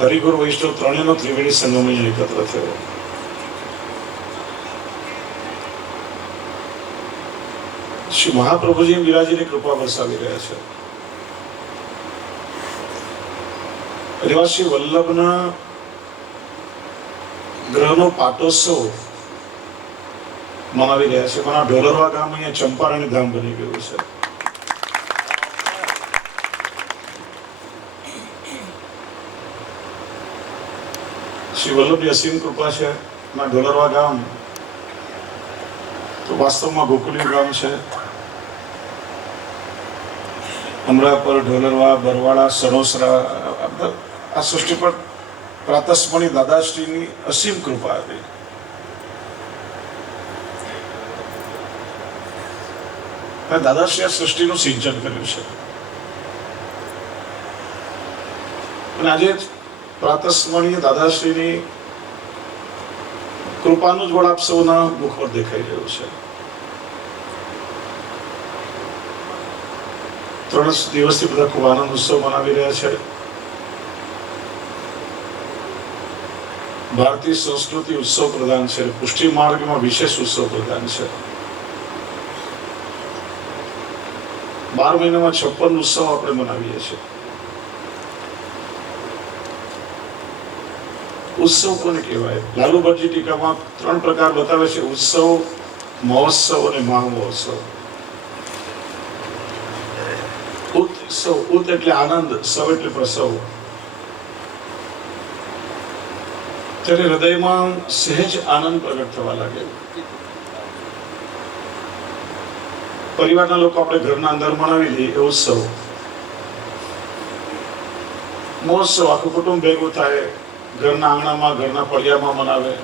હરિગુરુ વૈષ્ણવ ત્રણેયનો ત્રિવેણી સંગમ અહીંયા એકત્ર થયો. શ્રી મહાપ્રભુજી બિરાજીની કૃપા વરસાવી રહ્યા છે. એવા શ્રી વલ્લભના ગ્રહનો પાટોત્સવ મનાવી રહ્યા છે. મારા ઢોલરવા ગામ અહીંયા ચંપારણી ધામ બની ગયું છે. શ્રી વલ્લભની અસીમ કૃપા છે. મારા ઢોલરવા ગામ તો વાસ્તવમાં ગોકુલિયું ગામ છે. અમરાપર, ઢોલરવા, બરવાડા, સરોસરા, આ સૃષ્ટિ પર પ્રાતસ્મરણી દાદાશ્રીની અસીમ કૃપા હતી. દાદાશ્રી આ સૃષ્ટિનું સિંચન કર્યું છે. અને આજે પ્રાતસ્મરણીય દાદાશ્રીની કૃપાનું જ વળ આપ સૌના મુખ પર દેખાઈ રહ્યું છે. 3 દિવસથી બધા ખૂબ આનંદ ઉત્સવ મનાવી રહ્યા છે. ભારતીય સંસ્કૃતિ ઉત્સવ પ્રધાન છે. પુષ્ટિ માર્ગમાં વિશેષ ઉત્સવ પ્રધાન છે. 12 મહિનામાં 56 ઉત્સવ આપણે મનાવીએ છીએ. ઉત્સવ કોને કહેવાય? લાલુ ભટ્ટજી ટીકામાં 3 પ્રકાર બતાવે છે: ઉત્સવ, મહોત્સવ અને મહામહોત્સવ. ઉત્સવ, ઉત એટલે આનંદ, સવ એટલે પ્રસવ. ત્યારે હૃદયમાં સહેજ આનંદ પ્રગટ થવા લાગે. પરિવારના લોકો આપણે ઘરના અંદર મનાવી લઈએ એ ઉત્સવ. મહોત્સવ આખું કુટુંબ ભેગું થાય, ઘરના આંગણામાં, ઘરના ફળિયામાં મનાવે.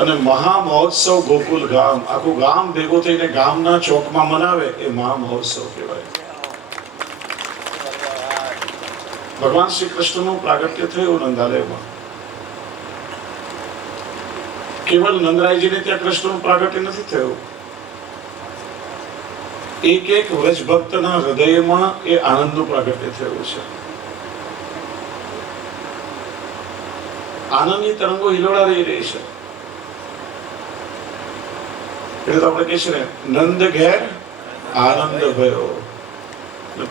અને મહા મહોત્સવ ગોકુલ ગામ, આખું ગામ ભેગું થઈને ગામના ચોકમાં મનાવે એ મહા મહોત્સવ કહેવાય. ભગવાન શ્રી કૃષ્ણનું પ્રાગટ્ય થયું નંદાલયમાં. કેવલ નંદરાયજીને ત્યાં કૃષ્ણનું પ્રાગટ્ય નથી થયું. એક વ્રજ ભક્તના હૃદયમાં એ આનંદનું પ્રાગટ્ય થયું છે. આનંદની તરંગો હિલોળા રહી રહી છે. એટલે તો આપણે કહે છે ને, નંદ ઘેર આનંદ ભયો.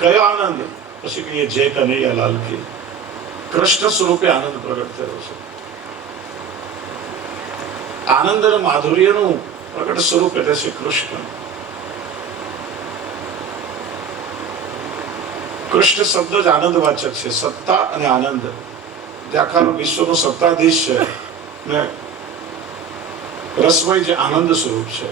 કયો આનંદ? પછી કહીએ જય કનૈયા લાલ કી. કૃષ્ણ સ્વરૂપે આનંદ પ્રગટ થયો છે. આનંદ અને માધુર્યનું પ્રગટ સ્વરૂપ એટલે છે કૃષ્ણ. કૃષ્ણ શબ્દ જ આનંદવાચક છે. સત્તા અને આનંદ, જે આખા વિશ્વનો સત્તાધીશ છે, ને રસમય જે આનંદ સ્વરૂપ છે.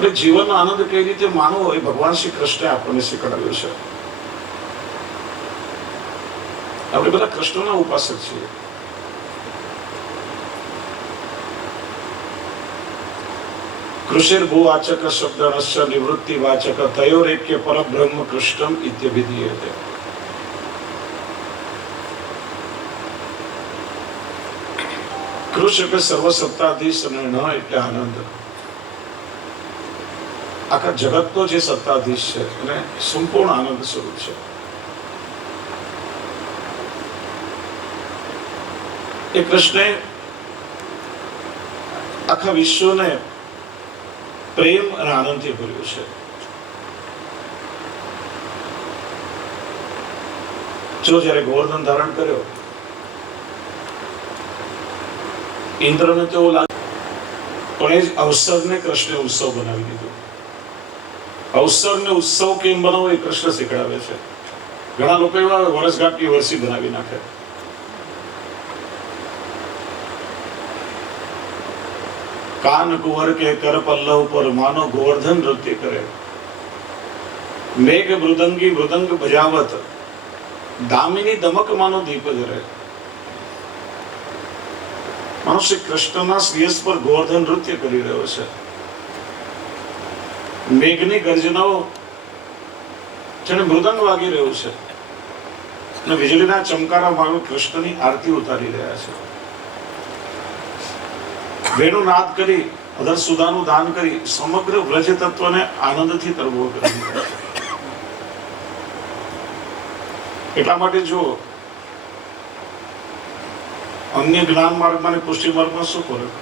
એટલે જીવનનો આનંદ કઈ રીતે માનવો એ ભગવાન શ્રી કૃષ્ણે આપણને શીખવાડ્યું છે. આપણે બધા કૃષ્ણના ઉપાસક છીએ. કૃષિર ભૂવાચક શબ્દનશ્ચ નિવૃત્તિ વાચક તયોરેક્ય પરબ્રહ્મ કૃષ્ણમ ઇત્યભિધીયતે. કૃષ્ણ એટલે સર્વસત્તાધીશ અને ન એટલે આનંદ. આખા જગતનો જે સત્તાધીશ છે અને સંપૂર્ણ આનંદ સ્વરૂપ છે. એ કૃષ્ણે આખા વિશ્વને પ્રેમ અને આનંદથી ભર્યું છે. જો જયારે ગોવર્ધન ધારણ કર્યો, ઇન્દ્રને તો લાગે, પણ એ અવસરને કૃષ્ણે ઉત્સવ બનાવી દીધો. અવસરને ઉત્સવ કેમ બનાવો એ કૃષ્ણ શીખડાવે છે. ઘણા લોકો એવા વર્ષગાંઠની વર્ષી બનાવી નાખે. કાન કુંવર કે કર પલ્લવ પર માનો ગોવર્ધન નૃત્ય કરે. મેઘ મૃદંગી મૃદંગ ભજાવત, દામિની દમક માનો દીપ જરે. માનો શ્રી કૃષ્ણના શ્રેયસ પર ગોવર્ધન નૃત્ય કરી રહ્યો છે. મેઘની ગર્જનાઓ જેને મૃદંગ વાગી રહ્યું છે અને વીજળીના ચમકારા ભાવે કૃષ્ણની આરતી ઉતારી રહ્યા છે. વેણુ નાદ કરી, અધર સુદાનું દાન કરી સમગ્ર વ્રજ તત્વને આનંદથી તરબોળ કરી દીધા છે. એટલા માટે જો અન્ય જ્ઞાન માર્ગમાં અને પુષ્ટિ માર્ગમાં શું ફરક?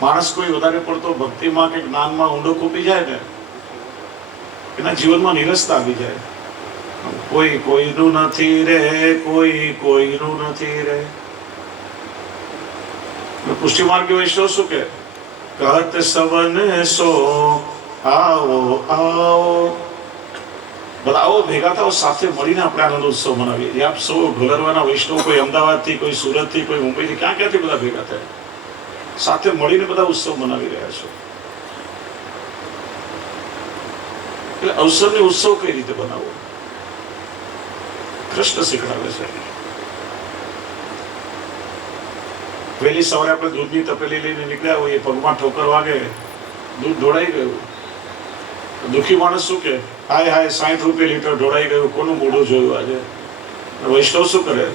માણસ કોઈ વધારે પડતો ભક્તિમાં કે જ્ઞાનમાં ઊંડો કૂપી જાય ને, એના જીવનમાં નિરસતા આવી જાય. કોઈ કોઈનું નથી રે, કોઈ કોઈનું નથી રે. પુષ્ટિ માર્ગી વૈષ્ણવ શું કે? કહત સવન સો આવો આવો, બધા આવો ભેગા થાઓ, સાથે મળીને આપણે આનંદ ઉત્સવ મનાવીએ. આપ સૌ ઢોલરવાના વૈષ્ણવ, કોઈ અમદાવાદથી, કોઈ સુરતથી, કોઈ મુંબઈથી, ક્યાંથી બધા ભેગા થાય, સાથે મળીને બધા ઉત્સવ મનાવી રહ્યા છો. એટલે અવસરને ઉત્સવ કઈ રીતે બનાવવો, કૃષ્ણ શીખડાવે છે. વહેલી સવારે આપણે દૂધની તપેલી લઈને નીકળ્યા હોઈએ, પગમાં ઠોકર વાગે, દૂધ ઢોળાઈ ગયું. દુઃખી માણસ શું કે? હાય હાય, 60 રૂપિયા લીટર ઢોળાઈ ગયું, કોનું મોઢું જોયું આજે? વૈષ્ણવ શું કરે?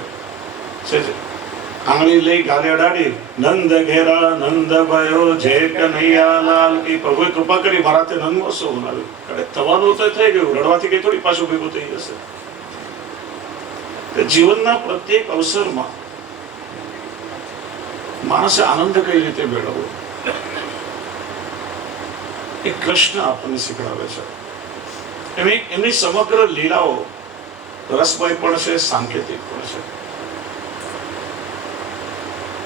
આંગળી લઈ ગાલે અડાડી, નંદ ઘેરા નંદ ભયો જય કનૈયા લાલ કી. પ્રભુએ કૃપા કરી મારા તે નંદ મહોત્સવ બનાવ્યો. અરે થવાનું તો થઈ ગયું, રડવાથી કઈ થોડી પાછું ભેગું થઈ જશે. જીવનના પ્રત્યેક અવસરમાં માણસે આનંદ કઈ રીતે મેળવવો, એ કૃષ્ણ આપણને શીખડાવે છે. એમની સમગ્ર લીલાઓ રસમય પણ છે, સાંકેતિક પણ છે.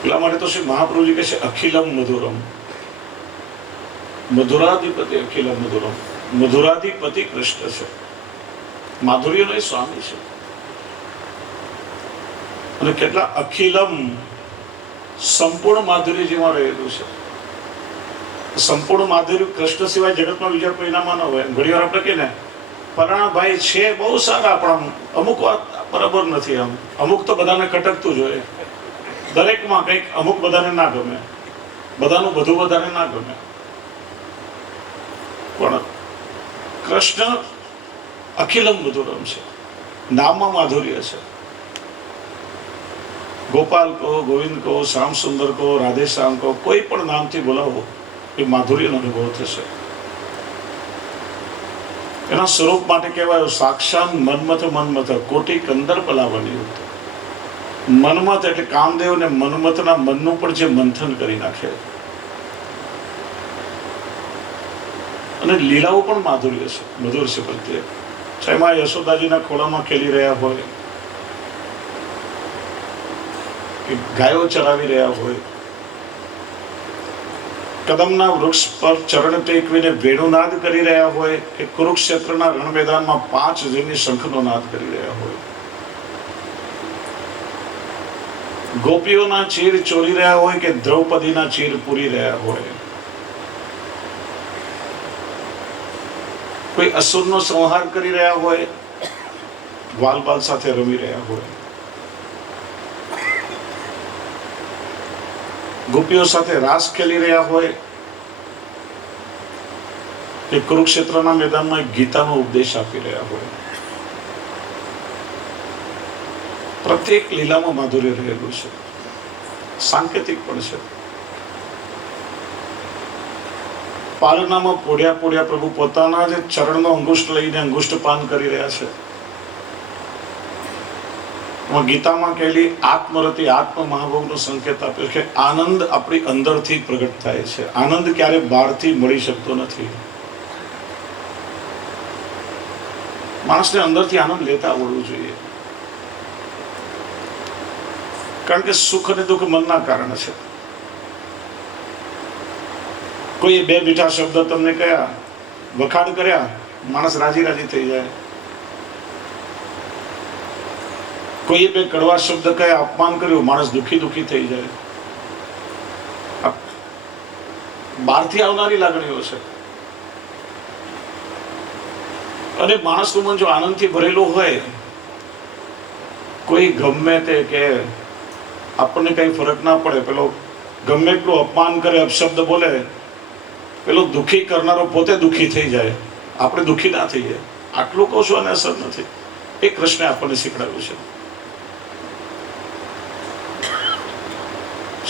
એટલા માટે તો શ્રી મહાપ્રભુજી કહે છે અખિલમ મધુરમ, મધુરાધિપતિ અખિલમ મધુરમ. મધુરાધિપતિ કૃષ્ણ છે, માધુર્યનો એ સ્વામી છે. અને કેટલા અખિલમ, સંપૂર્ણ માધુર્ય જેમાં રહેલું છે. સંપૂર્ણ માધુર્ય કૃષ્ણ સિવાય જગતમાં બીજા કોઈનામાં ન હોય. ઘણી વાર આપણે કહીએ ને, પરાણા ભાઈ છે બહુ સારા, પણ અમુક વાત બરાબર નથી. અમુક તો બધાને ખટકતું જ હોય. દરેકમાં કંઈક અમુક બધાને ના ગમે, બધાનું બધું બધાને ના ગમે. પણ કૃષ્ણ અખિલમ મધુરમ છે, નામમાં માધુર્ય છે. ગોપાલ કહો, ગોવિંદ કહો, શ્યામ સુંદર કહો, રાધે શ્યામ કહો, કોઈ પણ નામથી બોલાવો એ માધુર્યનો અનુભવ થશે. એના સ્વરૂપ માટે કહેવાય સાક્ષાત મન્મથ મન્મથ કોટી કંદર પલાવની. મન્મથ એટલે કામદેવ ને મન્મથના મનનું પણ જે મંથન કરી નાખે. અને લીલાઓ પણ માધુર્ય છે, મધુર છે પ્રત્યે. એમાં યશોદાજીના ખોળામાં ખેલી રહ્યા હોય, કે ગાયો ચરાવી રહ્યા હોય, કદમના વૃક્ષ પર ચરણ ટેકવીને વેણુનાદ કરી રહ્યા હોય, કે કુરુક્ષેત્રના રણ મેદાનમાં 5 જણની શંખનો નાદ કરી રહ્યા હોય, ગોપીઓના ચીર ચોરી રહ્યા હોય, કે દ્રૌપદીના ચીર પૂરી રહ્યા હોય, કોઈ અસુરનો સંહાર કરી રહ્યા હોય, વાલ બાલ સાથે રમી રહ્યા હોય, ગોપીઓ સાથે રાસ ખેલી રહ્યા હોય, કે કુરુક્ષેત્રના મેદાનમાં ગીતાનો ઉપદેશ આપી રહ્યા હોય. પ્રત્યેક લીલામાં માધુર્ય રહેલું છે, સાંકેતિક પણ છે. પાલનામાં પોઢ્યા પોઢ્યા પ્રભુ પોતાના જે ચરણનો અંગુષ્ઠ લઈને અંગુષ્ઠપાન કરી રહ્યા છે. ગીતામાં કહેલી આત્મરતિ આત્મ મહાભોગનો સંકેત આપ્યો કે આનંદ આપણી અંદરથી પ્રગટ થાય છે. આનંદ ક્યારે બહારથી મળી શકતો નથી. માણસને અંદરથી આનંદ લેતા આવડવું જોઈએ, કારણ કે સુખ અને દુઃખ મનના કારણે છે. કોઈ 2 મીઠા શબ્દ તમને કયા, વખાણ કર્યા, માણસ રાજી રાજી થઈ જાય. કોઈએ 2 કડવા શબ્દ કયા, અપમાન કર્યું, માણસ દુઃખી દુઃખી થઈ જાય. બહારથી આવનારી લાગણીઓ છે. અને માણસનું મન જો આનંદથી ભરેલું હોય, કોઈ ગમે તે કે આપણને કઈ ફરક ના પડે. પેલો ગમે એટલું અપમાન કરે, અપશબ્દ બોલે, પેલો દુઃખી કરનારો પોતે દુઃખી થઈ જાય, આપણે દુઃખી ના થઈએ. આટલું કહું છું અને અસર નથી. એ કૃષ્ણે આપણને શીખડાવ્યું છે.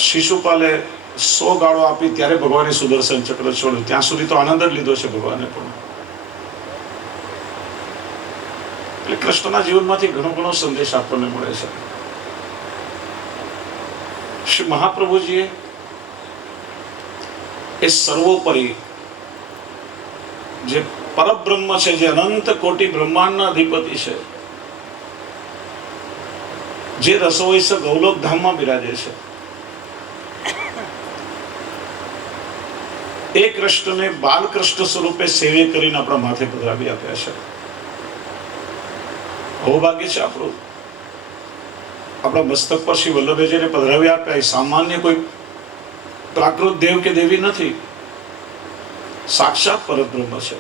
શિશુપાલે 100 ગાળો આપી ત્યારે ભગવાને સુદર્શન ચક્ર છોડ્યું. ત્યાં સુધી તો આનંદ જ લીધો છે ભગવાને પણ. એટલે કૃષ્ણના જીવનમાંથી ઘણો સંદેશ આપણને મળે છે. શ્રી મહાપ્રભુજીએ એ સર્વોપરી જે પરબ્રહ્મ છે, જે અનંત કોટી બ્રહ્માંડના અધિપતિ છે, જે રસોઈસ ગૌલોક ધામમાં બિરાજે છે, એ કૃષ્ણને બાલકૃષ્ણ સ્વરૂપે સેવે કરીને આપણા માથે પધરાવી આપ્યા છે. સૌભાગ્ય છે આપણું. આપણા મસ્તક પર શ્રી વલ્લભજીને પધરાવી આપ્યા. સામાન્ય કોઈ પ્રાકૃત દેવ કે દેવી નથી, સાક્ષાત પરબ્રહ્મ છે.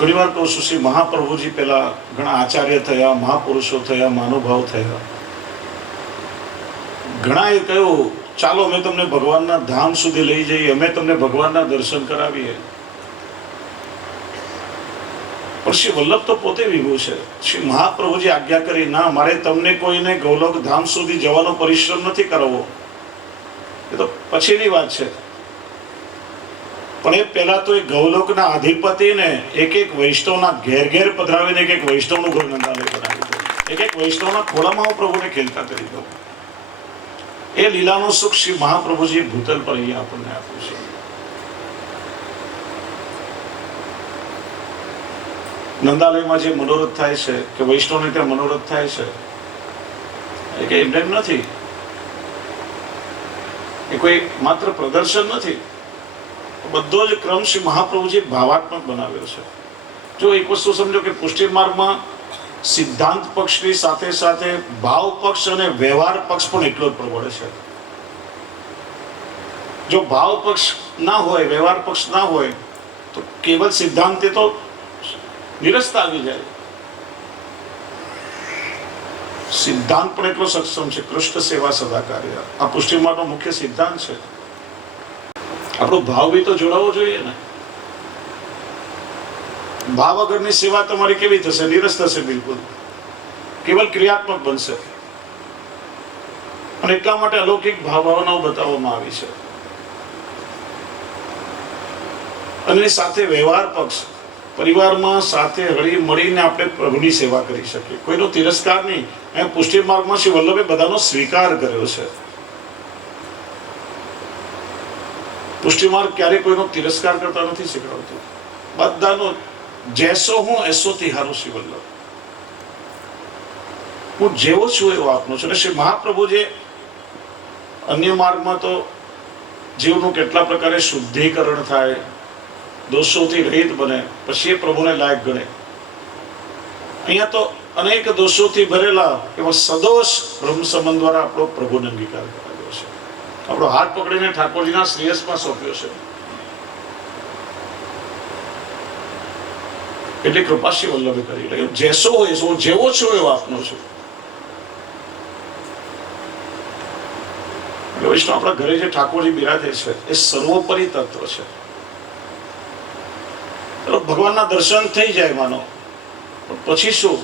ઘણી વાર કહું છું, શ્રી મહાપ્રભુજી પહેલા ઘણા આચાર્ય થયા, મહાપુરુષો થયા, મહાનુભાવ થયા. ઘણા એ કહ્યું, ચાલો અમે તમને ભગવાનના ધામ સુધી લઈ જઈએ, અમે તમને ભગવાનના દર્શન કરાવીએ. પણ શ્રી વલ્લભ તો પોતે વિભુ છે. શ્રી મહાપ્રભુજી આજ્ઞા કરી, ના, મારે તમને કોઈને ગૌલોક ધામ સુધી જવાનો પરિશ્રમ નથી કરવો. એ તો પછીની વાત છે. પણ એ પહેલા તો એ ગૌલોકના અધિપતિને એક વૈષ્ણવના ઘેર પધરાવીને એક વૈષ્ણવનું ઘર નંદાલય બનાવી દો. એક વૈષ્ણવના ખોળામાં હું પ્રભુને ખેલતા કરી દઉં. એ લીલાનું સુખ શ્રી મહાપ્રભુજીએ ભૂતલ પર અહીંયા આપણને આપ્યું છે. નંદાલયમાં જે મનોરથ થાય છે, કે વૈષ્ણવને ત્યાં મનોરથ થાય છે, એ કઈ એમ નથી. એ કોઈ માત્ર પ્રદર્શન નથી. બધો જ ક્રમ શ્રી મહાપ્રભુજી ભાવાત્મક બનાવ્યો છે. જો એક વસ્તુ સમજો કે પુષ્ટિ માર્ગમાં સિદ્ધાંત પક્ષની સાથે સાથે ભાવ પક્ષ અને વ્યવહાર પક્ષ પણ એટલો જ પ્રબળ છે. જો ભાવ પક્ષ ના હોય, વ્યવહાર પક્ષ ના હોય, તો કેવલ સિદ્ધાંતે તો નિરસ્તા આવી જાય. સિદ્ધાંત પણ એટલો સક્ષમ છે. કૃષ્ણ સેવા સદા કાર્ય, આ પુષ્ટિ માર્ગનો મુખ્ય સિદ્ધાંત છે. આપણો ભાવ બી તો જોડાવવો જોઈએ ને. ભાવ વગરની સેવા તમારી કેવી થશે? નિરસ થશે. બિલકુલ કેવલ ક્રિયાત્મક બનશે. અને એટલા માટે અલૌકિક ભાવનાઓ બતાવવામાં આવી છે. અને સાથે વ્યવહાર પક્ષ, પરિવારમાં સાથે હળી મળીને આપણે પ્રભુની સેવા કરી શકીએ. કોઈનો તિરસ્કાર નહીં. એમ પુષ્ટિ માર્ગમાં શ્રી વલ્લભે બધાનો સ્વીકાર કર્યો છે. પુષ્ટિ માર્ગ ક્યારે કોઈનો તિરસ્કાર કરતા નથી શીખવાડતું. બધાનો જૈસો હું એસો તિહારો શ્રી વલ્લભ. હું જેવો છું એવો આપનો છું. અને શ્રી મહાપ્રભુજે અન્ય માર્ગમાં તો જીવનું કેટલા પ્રકારે શુદ્ધિકરણ થાય, દોષોથી રહિત બને, પછી એ પ્રભુને લાયક ગણે. અહીંયા તો અનેક દોષોથી ભરેલા એવા સદોષ બ્રહ્મ સંબંધ દ્વારા આપણો પ્રભુને અંગીકાર કરાવ્યો છે. આપણો હાથ પકડીને ઠાકોરજીના શ્રેયસમાં સોંપ્યો છે. એટલી કૃપા શ્રી વલ્લભે કરી. જેસો હોય હું જેવો છું એવો આપનો છું. વૈષ્ણવ આપણા ઘરે જે ઠાકોરજી બિરાજે છે એ સર્વોપરી તત્વ છે. ભગવાનના દર્શન થઈ જાય માનો, પછી શું?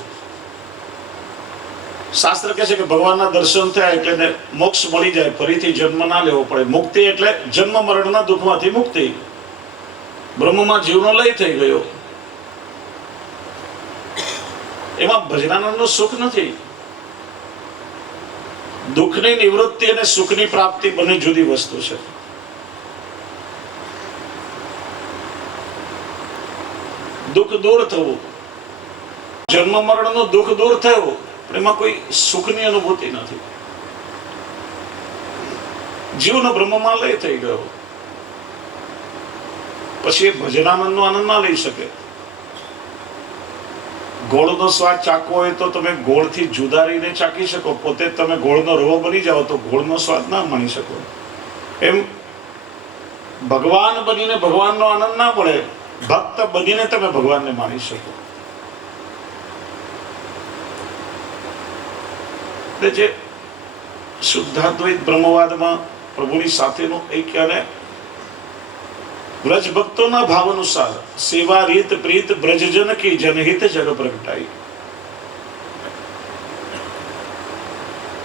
શાસ્ત્ર કહે છે કે ભગવાનના દર્શન થયા એટલે મોક્ષ મળી જાય, ફરીથી જન્મ ના લેવો પડે. મુક્તિ એટલે જન્મ મરણના દુઃખમાંથી મુક્તિ. બ્રહ્મમાં જીવનો લય થઈ ગયો. એમાં ભજનાનંદનું સુખ નથી. દુઃખની નિવૃત્તિ અને સુખની પ્રાપ્તિ બંને જુદી વસ્તુ છે. દુઃખ દૂર થવું, જન્મ મરણનું દુઃખ દૂર થયું, પણ એમાં કોઈ સુખની અનુભૂતિ નથી. જીવનો બ્રહ્મમાં લય થઈ ગયો, પછી એ ભજનાનંદનો આનંદ ના લઈ શકે. ગોળનો સ્વાદ ચાખવો હોય તો તમે ગોળથી જુદા રહીને ચાખી શકો. પોતે તમે ગોળનો રવો બની જાઓ તો ગોળનો સ્વાદ ના માણી શકો. એમ ભગવાન બનીને ભગવાનનો આનંદ ના પડે, ભક્ત બનીને તમે ભગવાનને માણી શકો. જે શુદ્ધાદ્વૈત બ્રહ્મવાદમાં પ્રભુની સાથેનું ઐક્ય અને વ્રજ ભક્તોના ભાવ અનુસાર સેવા રીત પ્રીત બ્રજજન કી જનહિત જગ પ્રગટાઈ.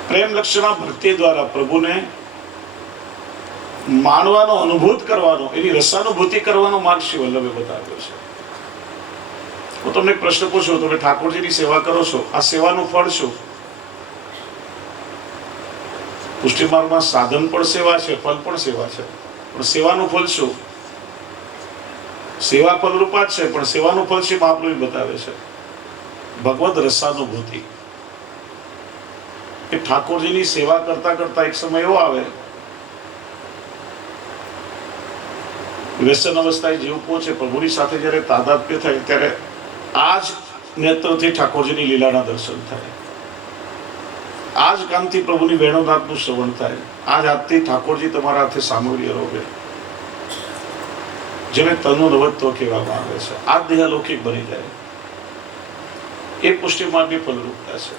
પ્રેમ લક્ષણા ભક્તિ દ્વારા પ્રભુને માનવાનો, અનુભૂત કરવાનો, એની રસાનુભૂતિ કરવાનો માર્ગ શ્રી વલ્લભે બતાવ્યો છે. હું તમને એક પ્રશ્ન પૂછું, તમે ઠાકોરજીની સેવા કરો છો, આ સેવાનું ફળ શું? પુષ્ટિ માર્ગમાં સાધન પણ સેવા છે, ફલ પણ સેવા છે, પણ સેવાનું ફળ શું? સેવા ફલરૂપા જ છે, પણ સેવાનું ફળ શું મહાપ્રભુ બતાવે છે? ભગવદ રસાનુભૂતિ. કે ઠાકોરજીની સેવા કરતા કરતા એક સમય એવો આવે, વ્યસન અવસ્થાએ જીવ પહોંચે, પ્રભુની સાથે જ્યારે તાદાત્મ્ય થાય ત્યારે આ જ નેત્રથી ઠાકોરજીની લીલાના દર્શન થાય, આ જ કામથી પ્રભુની વેણુનાથનું શ્રવણ થાય, આ જ હાથથી ઠાકોરજી તમારા હાથે સામગ્રી અરોગે, જેને તનુ નવત્વ કહેવામાં આવે છે. આ દેહ અલૌકિક બની જાય, એ પુષ્ટિ માર્ગની ફલરૂપતા છે.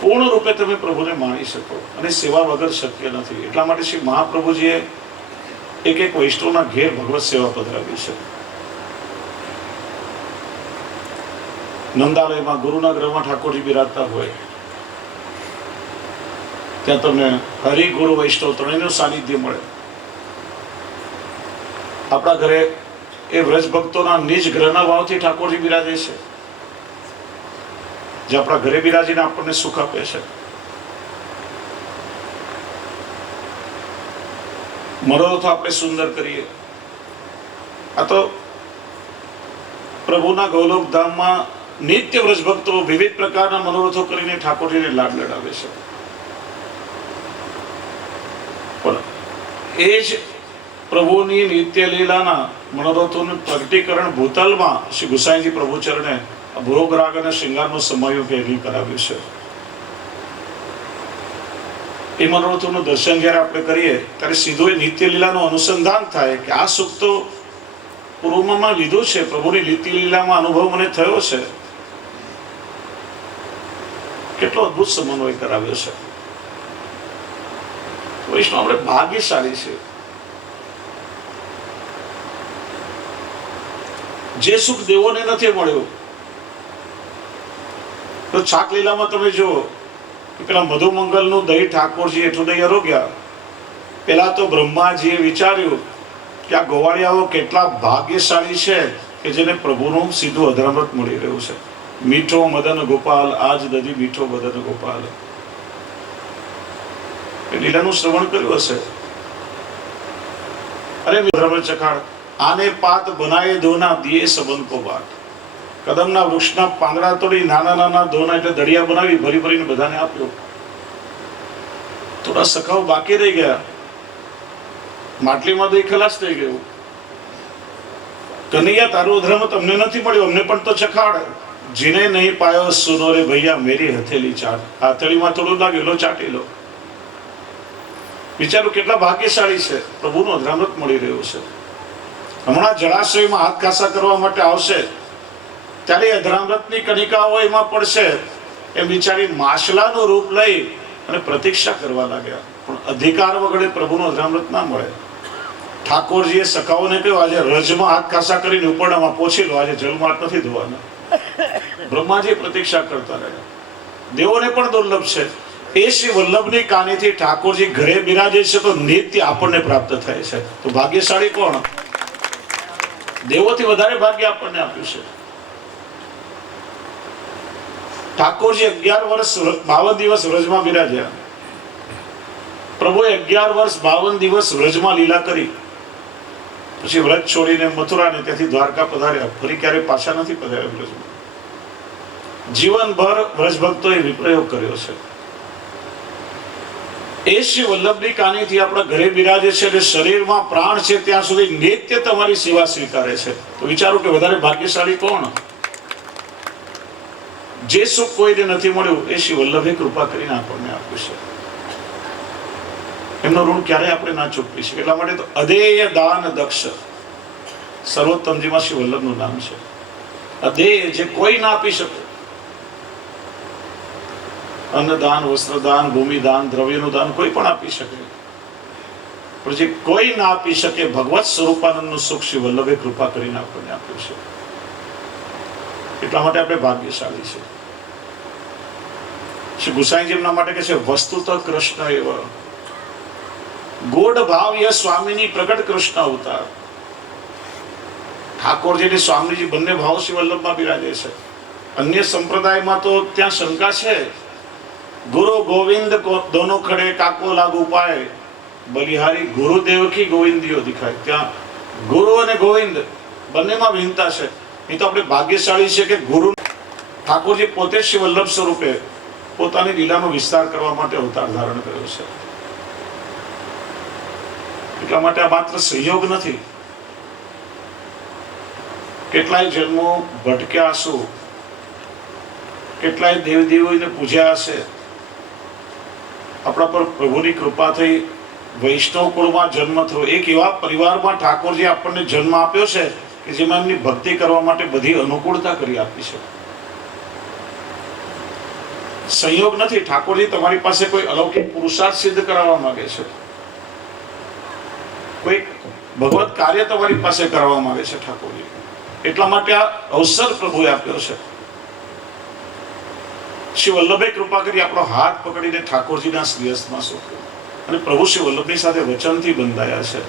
પૂર્ણ રૂપે તમે પ્રભુને માણી શકો, અને સેવા વગર શક્ય નથી. એટલા માટે શ્રી મહાપ્રભુજીએ એક એક વૈષ્ણવના ઘેર ભગવત સેવા પધરાવી છે. નંદાલયમાં ગુરુના ગ્રહમાં ઠાકોરજી બિરાજતા હોય, ત્યાં તમને હરિ ગુરુ વૈષ્ણવ ત્રણેયનું સાનિધ્ય મળે. આપણા ઘરે એ વ્રજ ભક્તોના નિજ ગ્રહના ભાવથી ઠાકોરજી બિરાજે છે, જે આપણા ઘરે બિરાજીને આપણને સુખ આપે છે. મનોરથો આપણે સુંદર કરીએ. આ તો પ્રભુના ગૌલોક ધામમાં નિત્ય વ્રજ ભક્તો વિવિધ પ્રકારના મનોરથો કરીને ઠાકોરજીને લાડ લડાવે છે. પણ એ જ પ્રભુની નિત્ય લીલાના મનોરથોનું પ્રગટીકરણ ભૂતલમાં શ્રી ગુસાઈજી પ્રભુ ચરણે ભોગ રાગ અને શૃંગારનો સમયો પહેરી કરાવ્યું છે. એ મનોરથોનું દર્શન જ્યારે આપણે કરીએ ત્યારે સીધું એ નિત્ય લીલાનું અનુસંધાન થાય કે આ સુખ તો પૂર્વમાં લીધું છે, પ્રભુની નિત્ય લીલામાં અનુભવ મને થયો છે. કેટલો અદભુત સમન્વય કરાવ્યો છે. વૈષ્ણવ આપણે ભાગ્યશાળી છે. જે સુખ દેવોને નથી મળ્યું. તો છાક લીલામાં તમે જુઓ, પેલા મધુમંગલનું દહીં ઠાકોરજી એટલું દહીં અરોગ્યા. પેલા તો બ્રહ્માજીએ વિચાર્યું કે આ ગોવાળિયાઓ કેટલા ભાગ્યશાળી છે કે જેને પ્રભુનું સીધું અધરામૃત મળી રહ્યું છે. મીઠો મદન ગોપાલ, આજ દધી મીઠો મદન ગોપાલ. એ લીલાનું શ્રવણ કર્યું હશે. અરે અધરામૃત ચખાડ, આને પાત બનાએ દોના દિયે સબન કો બાટ. કદમના વૃક્ષના પાંદડા તોડી નાના નાના દોના એટલે દળિયા બનાવી ભરી ભરીને બધાને આપ્યો. થોડા સખાઓ બાકી રહી ગયા, માટલીમાં દહીં ખલાસ થઈ ગયું. કનૈયા, તારું અધર્મ તમને નથી મળ્યું, અમને પણ તો ચખાડ. જીને નહીં પાયો સુનો રે ભૈયા મેરી હથેલી ચાટ. હથેળીમાં થોડું લાગ્યું, લો ચાટી લો. વિચારો કેટલા ભાગ્યશાળી છે, પ્રભુનું અધરામૃત મળી રહ્યું છે. હમણાં જળાશયમાં હાથ ઘાસા કરવા માટે આવશે ત્યારે અધરામૃતની કણિકાઓ એમાં પડશે એમ વિચારી માછલાનું રૂપ લઈ અને પ્રતીક્ષા કરવા લાગ્યા. પણ અધિકાર વગર પ્રભુનું અધરામૃત ના મળે. ઠાકોરજીએ સખાઓને કહ્યું, આજે રજમાં હાથ ઘાસા કરીને ઉપરણામાં પહોંચી લો, આજે જલમાર્ગ નથી ધોવાના. બ્રહ્માજી પ્રતીક્ષા કરતા રહ્યા. દેવોને પણ દુર્લભ છે. એ શ્રી વલ્લભની કાનીથી ઠાકોરજી ઘરે બિરાજે છે તો નિત્ય આપણને પ્રાપ્ત થાય છે. તો ભાગ્યશાળી કોણ? દેવોથી વધારે ભાગ્ય આપણને આપ્યું છે. ઠાકોરજી 11 વર્ષ 52 દિવસ વ્રજમાં બિરાજ્યા. પ્રભુએ 11 વર્ષ 52 દિવસ વ્રજમાં લીલા કરી. પછી વ્રજ છોડીને મથુરાને ત્યાંથી દ્વારકા પધાર્યા. ફરી ક્યારે પાછા નથી પધાર્યા વ્રજમાં. જીવનભર વ્રજ ભક્તોએ વિપ્રયોગ કર્યો છે. એ શ્રી વલ્લભની કાનીથી આપણા ઘરે બિરાજે છે અને શરીરમાં પ્રાણ છે ત્યાં સુધી નિત્ય તમારી સેવા સ્વીકારે છે. તો વિચારો કે વધારે ભાગ્યશાળી કોણ? જે સુખ કોઈને નથી મળ્યું એ શ્રી વલ્લભે કૃપા કરીને આપણને આપ્યું છે. એમનો ઋણ ક્યારે આપણે ના ચૂકવી શકીએ. એટલા માટે તો અદેય દાન દક્ષ સર્વોત્તમજીમાં શ્રી વલ્લભનું નામ છે. અદેય, જે કોઈ ના આપી શકે. અન્નદાન, વસ્ત્રદાન, ભૂમિદાન, દ્રવ્યનું દાન કોઈ પણ આપી શકે, પણ જે કોઈ ના આપી શકે ભગવત સ્વરૂપાનંદનું સુખ શ્રી વલ્લભે કૃપા કરીને આપણને આપ્યું છે. એટલા માટે આપણે ભાગ્યશાળી છે. શ્રી ગુસાઈજી એમના માટે કહે છે, વસ્તુત કૃષ્ણ એવ ગોડ ભાવ ય સ્વામીની પ્રગટ કૃષ્ણ અવતાર. ઠાકોરજી અને સ્વામીજી બંને ભાવ શ્રી વલ્લભમાં બિરાજે છે. અન્ય સંપ્રદાયમાં તો ત્યાં શંકા છે, ગુરુ ગોવિંદ દોનો ખડે કાકો લાગુ પાય, બલિહારી ગુરુદેવ કી ગોવિંદીઓ દિખાય. ત્યાં ગુરુ અને ગોવિંદ બંનેમાં ભિન્નતા છે. એ તો આપણે ભાગ્યશાળી છે કે ગુરુ ઠાકોરજી પોતે શ્રી વલ્લભ સ્વરૂપે પોતાની લીલાનો વિસ્તાર કરવા માટે અવતાર ધારણ કર્યો છે. એટલા માટે આ માત્ર સંયોગ નથી. કેટલાય જન્મો ભટક્યા હશો, કેટલાય દેવદેવીઓને પૂજ્યા હશે, આપણા પર પ્રભુની કૃપા થઈ વૈષ્ણવ કુળમાં જન્મ થયો. એક એવા પરિવારમાં ઠાકોરજી આપણને જન્મ આપ્યો છે કે જેમાં એમની ભક્તિ કરવા માટે બધી અનુકૂળતા કરી આપી છે. સંયોગ નથી. ઠાકોરજી તમારી પાસે કોઈ અલૌકિક પુરુષાર્થ સિદ્ધ કરાવવા માંગે છે, કોઈ ભગવત કાર્ય તમારી પાસે કરવા માંગે છે ઠાકોરજી. એટલા માટે આ અવસર પ્રભુએ આપ્યો છે. શ્રી વલ્લભે કૃપા કરી આપણો હાથ પકડીને ઠાકોરજીના શ્રીહસ્તમાં સોંપ્યો અને પ્રભુ શ્રી વલ્લભની સાથે વચનથી બંધાયા છે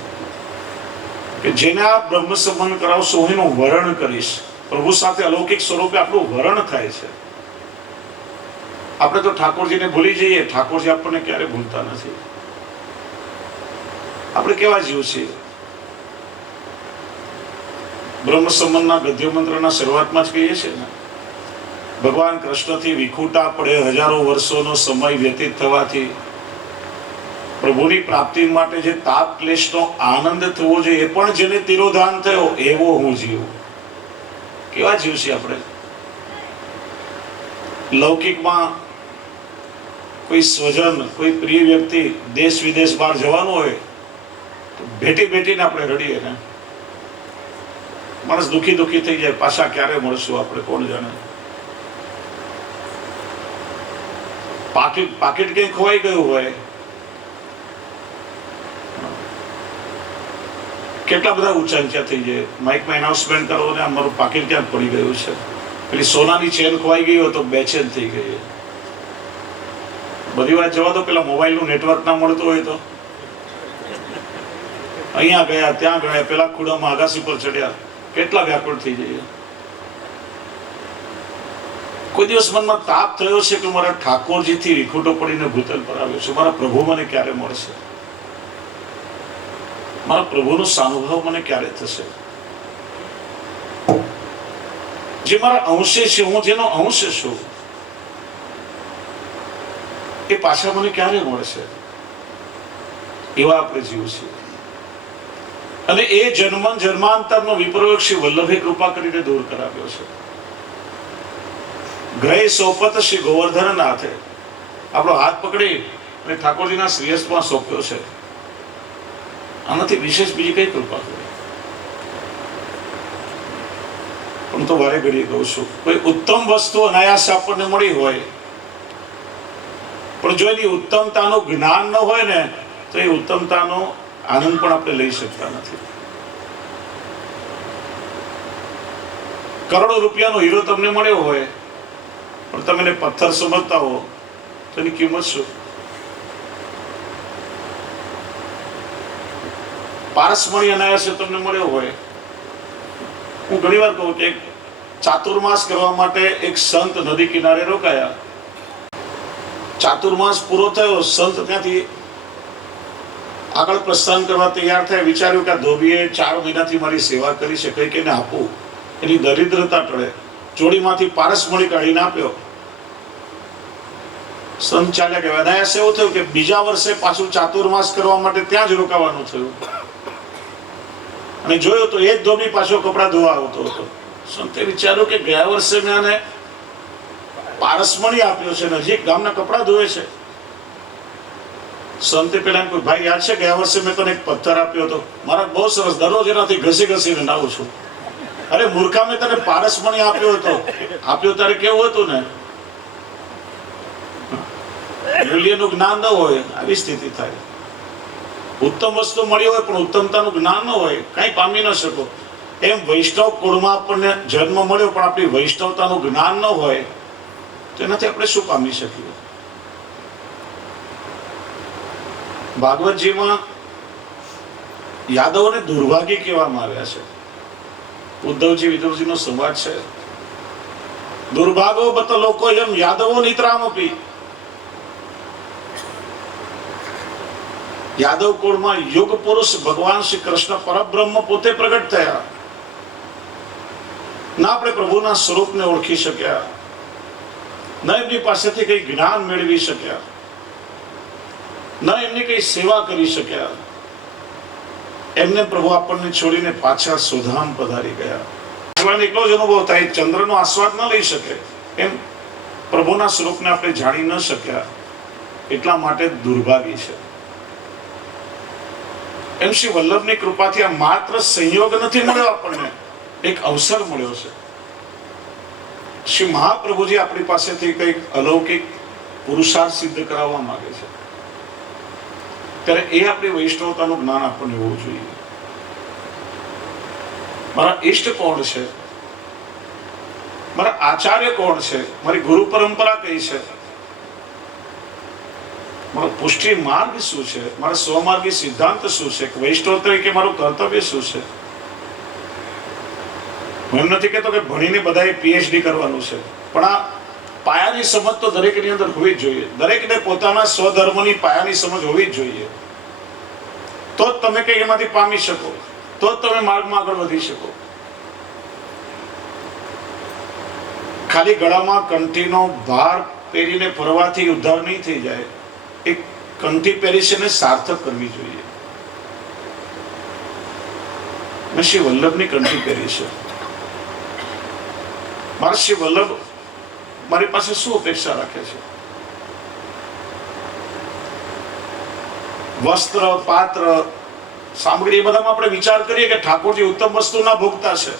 કે જેને આ બ્રહ્મ સંબંધ કરાવશો હું એનું વરણ કરીશ. પ્રભુ સાથે અલૌકિક સ્વરૂપે આપણું વરણ થાય છે. આપણે તો ઠાકોરજીને ભૂલી જઈએ, ઠાકોરજી આપણને ક્યારે ભૂલતા નથી. આપણે કેવા જીવ છીએ? બ્રહ્મ સંબંધના ગદ્ય મંત્રના શરૂઆતમાં જ કહીએ છીએ ને, ભગવાન કૃષ્ણથી વિખૂટા પડે હજારો વર્ષોનો સમય વ્યતીત થવાથી પ્રભુની પ્રાપ્તિ માટે જે તાપ ક્લેશનો આનંદ થવો જોઈએ એ પણ જેને તિરોધાન થયો એવો હું જીવ. કેવા જીવ છીએ આપણે? લૌકિકમાં કોઈ સ્વજન, કોઈ પ્રિય વ્યક્તિ દેશ વિદેશ બહાર જવાનું હોય તો ભેટી ભેટીને આપણે રડીએ ને, માણસ દુખી દુખી થઈ જાય. પાછા ક્યારે મળશું આપણે કોણ જાણે. પાકીટ ક્યાંય ખોવાઈ ગયું હોય, કેટલા બધા ઊંચા ઊંચા થઈ જાય. માઇકમાં એનાઉન્સમેન્ટ કરો ને અમારું પાકીટ ક્યાંક પડી ગયું છે. પેલી સોનાની ચેન ખોવાઈ ગઈ હોય તો બેચેન થઈ ગઈ. બધી વાત જવા દો, પેલા મોબાઈલનું નેટવર્ક ના મળતું હોય તો અહીંયા ગયા ત્યાં ગયા, પેલા ખૂણામાં આગાસી પર ચડ્યા, કેટલા વ્યાકુળ થઈ જઈએ. કોઈ દિવસ મનમાં તાપ થયો છે કે મારા ઠાકોરજીથી વિખૂટો પડીને ભૂતલ પર આવ્યો છું, મારા પ્રભુ મને ક્યારે મળશે, મારા પ્રભુનો સાનુભાવ મને ક્યારે થશે? જે મારા અંશે છે, હું જેનો અંશ છું, એ પાછા મને ક્યારે મળશે? એવા આપણે જીવ છીએ. અને એ જન્મ જન્માંતરનો વિપર્યોગ શ્રી વલ્લભે કૃપા કરીને દૂર કરાવ્યો છે. ગ્રહે સોપત શ્રી ગોવર્ધન નાથે આપણો હાથ પકડી અને ઠાકોરજીના શ્રીહસ્તમાં સોંપ્યો છે. આનાથી વિશેષ બીજી કઈ કૃપા કરી? પણ તો વારે ઘડીએ કહું છું, કોઈ ઉત્તમ વસ્તુ અનાયાસ આપણને મળી હોય, પણ જો એની ઉત્તમતાનું જ્ઞાન ન હોય ને તો એ ઉત્તમતાનો આનંદ પણ આપણે લઈ શકતા નથી. કરોડો રૂપિયાનો હીરો તમને મળ્યો હોય પણ તમે એને પથ્થર સમજતા હો તો એની કિંમત શું? પારસમણી અનાયાસે તમને મળ્યો હોય. હું ઘણી વાર કહું કે ચાતુર્માસ કરવા માટે એક સંત નદી કિનારે રોકાયા. ચાતુર્માસ પૂરો થયો, સંત ત્યાંથી આગળ પ્રસ્થાન કરવા તૈયાર થયા. વિચાર્યું કે આ ધોબીએ 4 મહિનાથી મારી સેવા કરી છે, કઈ કઈને આપું, એની દરિદ્રતા ટળે. જોડીમાંથી પારસમણી કાઢીને આપ્યો. સંત ચાલ્યા ગયા. અનાયાસ એવું થયું કે બીજા વર્ષે પાછું ચાતુર્માસ કરવા માટે ત્યાં જ રોકાવાનું થયું. અને જોયું તો એ જ ધોબી પાછો કપડા ધોવા આવતો હતો. સંતે વિચાર્યું કે ગયા વર્ષે મેં આને પારસમણી આપ્યો છે, નજીક ગામના કપડા ધોવે છે. સંતે પેલા એમ કહ્યું, ભાઈ યાદ છે ગયા વર્ષે મેં તને એક પથ્થર આપ્યો હતો, મારા બહુ સરસ, દરરોજ એનાથી ઘસી ઘસીને નાવું છું. અરે મૂર્ખા, મેં તને પારસમણી આપ્યો હતો. આપ્યો તારે કેવું હતું ને? મૂલ્યનું જ્ઞાન ન હોય આવી સ્થિતિ થાય. ઉત્તમ વસ્તુ મળી હોય પણ ઉત્તમતાનું જ્ઞાન ન હોય, કઈ પામી ન શકો. એમ વૈષ્ણવ કુળમાં આપણને જન્મ મળ્યો પણ આપણી વૈષ્ણવતાનું જ્ઞાન ન હોય તો એનાથી આપણે શું પામી શકીએ? ભાગવતજીમાં યાદવોને દુર્ભાગી કહેવામાં આવ્યા છે. ઉદ્ધવજી વિદુરજીનો સંવાદ છે. દુર્ભાગો બત લોકો એમ યાદવો નિત્રામપી. યાદવ કુળમાં યુગ પુરુષ ભગવાન શ્રી કૃષ્ણ પરબ્રહ્મ પોતે પ્રગટ થયા. ના આપણે પ્રભુના સ્વરૂપને ઓળખી શક્યા, ના એમની પાસેથી કઈ જ્ઞાન મેળવી શક્યા, ના એમની કઈ સેવા કરી શક્યા. એમને પ્રભુ આપણને છોડીને પાછા સુધામ પધારી ગયા. એટલો જ અનુભવ થાય, ચંદ્રનો આસ્વાદ ન લઈ શકે એમ પ્રભુના સ્વરૂપને આપણે જાણી ન શક્યા, એટલા માટે દુર્ભાગી છે. એમ શ્રી વલ્લભની કૃપાથી આ માત્ર સંયોગ નથી મળ્યો, આપણને એક અવસર મળ્યો છે. શ્રી મહાપ્રભુજી આપણી પાસેથી કંઈક અલૌકિક પુરુષાર્થ સિદ્ધ કરાવવા માંગે છે, ત્યારે એ આપણી વૈષ્ણવતાનું જ્ઞાન આપણને હોવું જોઈએ. મારા ઈષ્ટ કોણ છે, મારા આચાર્ય કોણ છે, મારી ગુરુ પરંપરા કઈ છે, મારો પુષ્ટિ માર્ગ શું છે, મારા સ્વમાર્ગી સિદ્ધાંત શું છે, વૈષ્ણવ તરીકે મારું કર્તવ્ય શું છે. હું એમ નથી કહેતો કે ભણીને બધાએ પીએચડી કરવાનું છે, પણ આ પાયાની સમજ તો દરેકની અંદર હોવી જ જોઈએ. દરેકને પોતાના સ્વધર્મની પાયાની સમજ હોવી જ જોઈએ. તો જ તમે કઈ એમાંથી પામી શકો, તો જ તમે માર્ગમાં આગળ વધી શકો. ખાલી ગળામાં કંઠીનો ભાર પહેરીને ફરવાથી ઉદ્ધાર નહીં થઈ જાય. એક કંઠી પહેરી છે ને સાર્થક કરવી જોઈએ. મેં શ્રી વલ્લભની કંઠી પહેરી છે. મારા શ્રી વલ્લભ મારી પાસે શું અપેક્ષા રાખે છે? વસ્ત્ર, પાત્ર, સામગ્રી, એ બધામાં આપણે વિચાર કરીએ કે ઠાકોરજી ઉત્તમ વસ્તુના ભોગતા છે.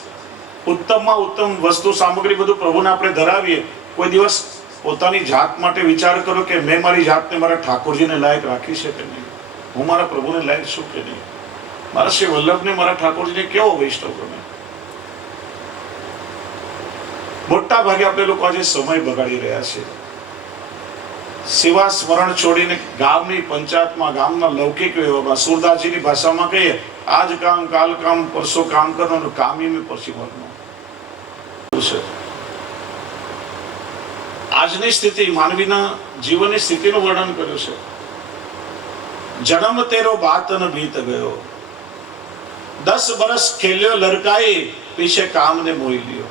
ઉત્તમમાં ઉત્તમ વસ્તુ સામગ્રી બધું પ્રભુને આપણે ધરાવીએ. કોઈ દિવસ પોતાની જાત માટે વિચાર કરો કે મેં મારી જાતને મારા ઠાકોરજીને લાયક રાખી છે કે નહીં, હું મારા પ્રભુને લાયક છું કે નહીં. મારા શ્રી વલ્લભને, મારા ઠાકોરજીને કેવો વૈષ્ણવ ગમે. મોટા ભાગે આપણે લોકો આજે સમય બગાડી રહ્યા છે. સેવા સ્મરણ છોડીને ગામની પંચાયતમાં, ગામના લૌકિક વ્યવહારમાં, સુરદાસજીની ભાષામાં કહીએ, આજ કામ, કાલ કામ, પરસો કામ કરવાનું, કામી મેં પરસી મરનું છે. આજની સ્થિતિ, માનવીના જીવનની સ્થિતિનું વર્ણન કર્યું છે. જન્મ તેરો બાત ન બીત ગયો, 10 બરસ ખેલ્યો લડકાઈ, પીછે કામને મોહી લ્યો.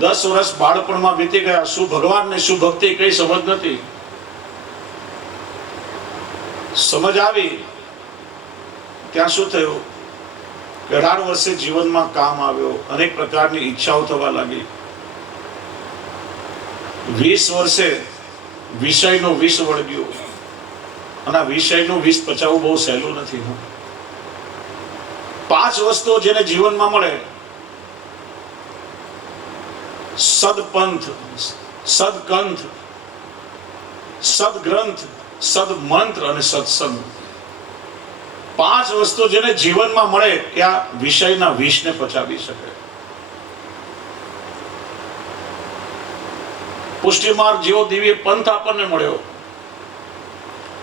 10 વર્ષ બાળપણમાં વીતી ગયા. શું ભગવાન ને શું ભક્તિ કઈ સમજ નથી. સમજ આવી ત્યાં શું થયું? 18 વર્ષે જીવનમાં કામ આવ્યો, અનેક પ્રકારની ઈચ્છાઓ થવા લાગી. 20 વર્ષે વિષયનો વિષ વળગ્યો, અને આ વિષયનું વિષ પચાવવું બહુ સહેલું નથી. 5 વસ્તુઓ જેને જીવનમાં મળે: સદપંથ, સદગંથ, સદગ્રંથ, સદમંત્ર અને સત્સંગ. 5 વસ્તુ જેને જીવનમાં મળે એ આ વિષયના વિષને પચાવી શકે. પુષ્ટિમાર્ગ જેવો દિવ્ય પંથ આપણને મળ્યો,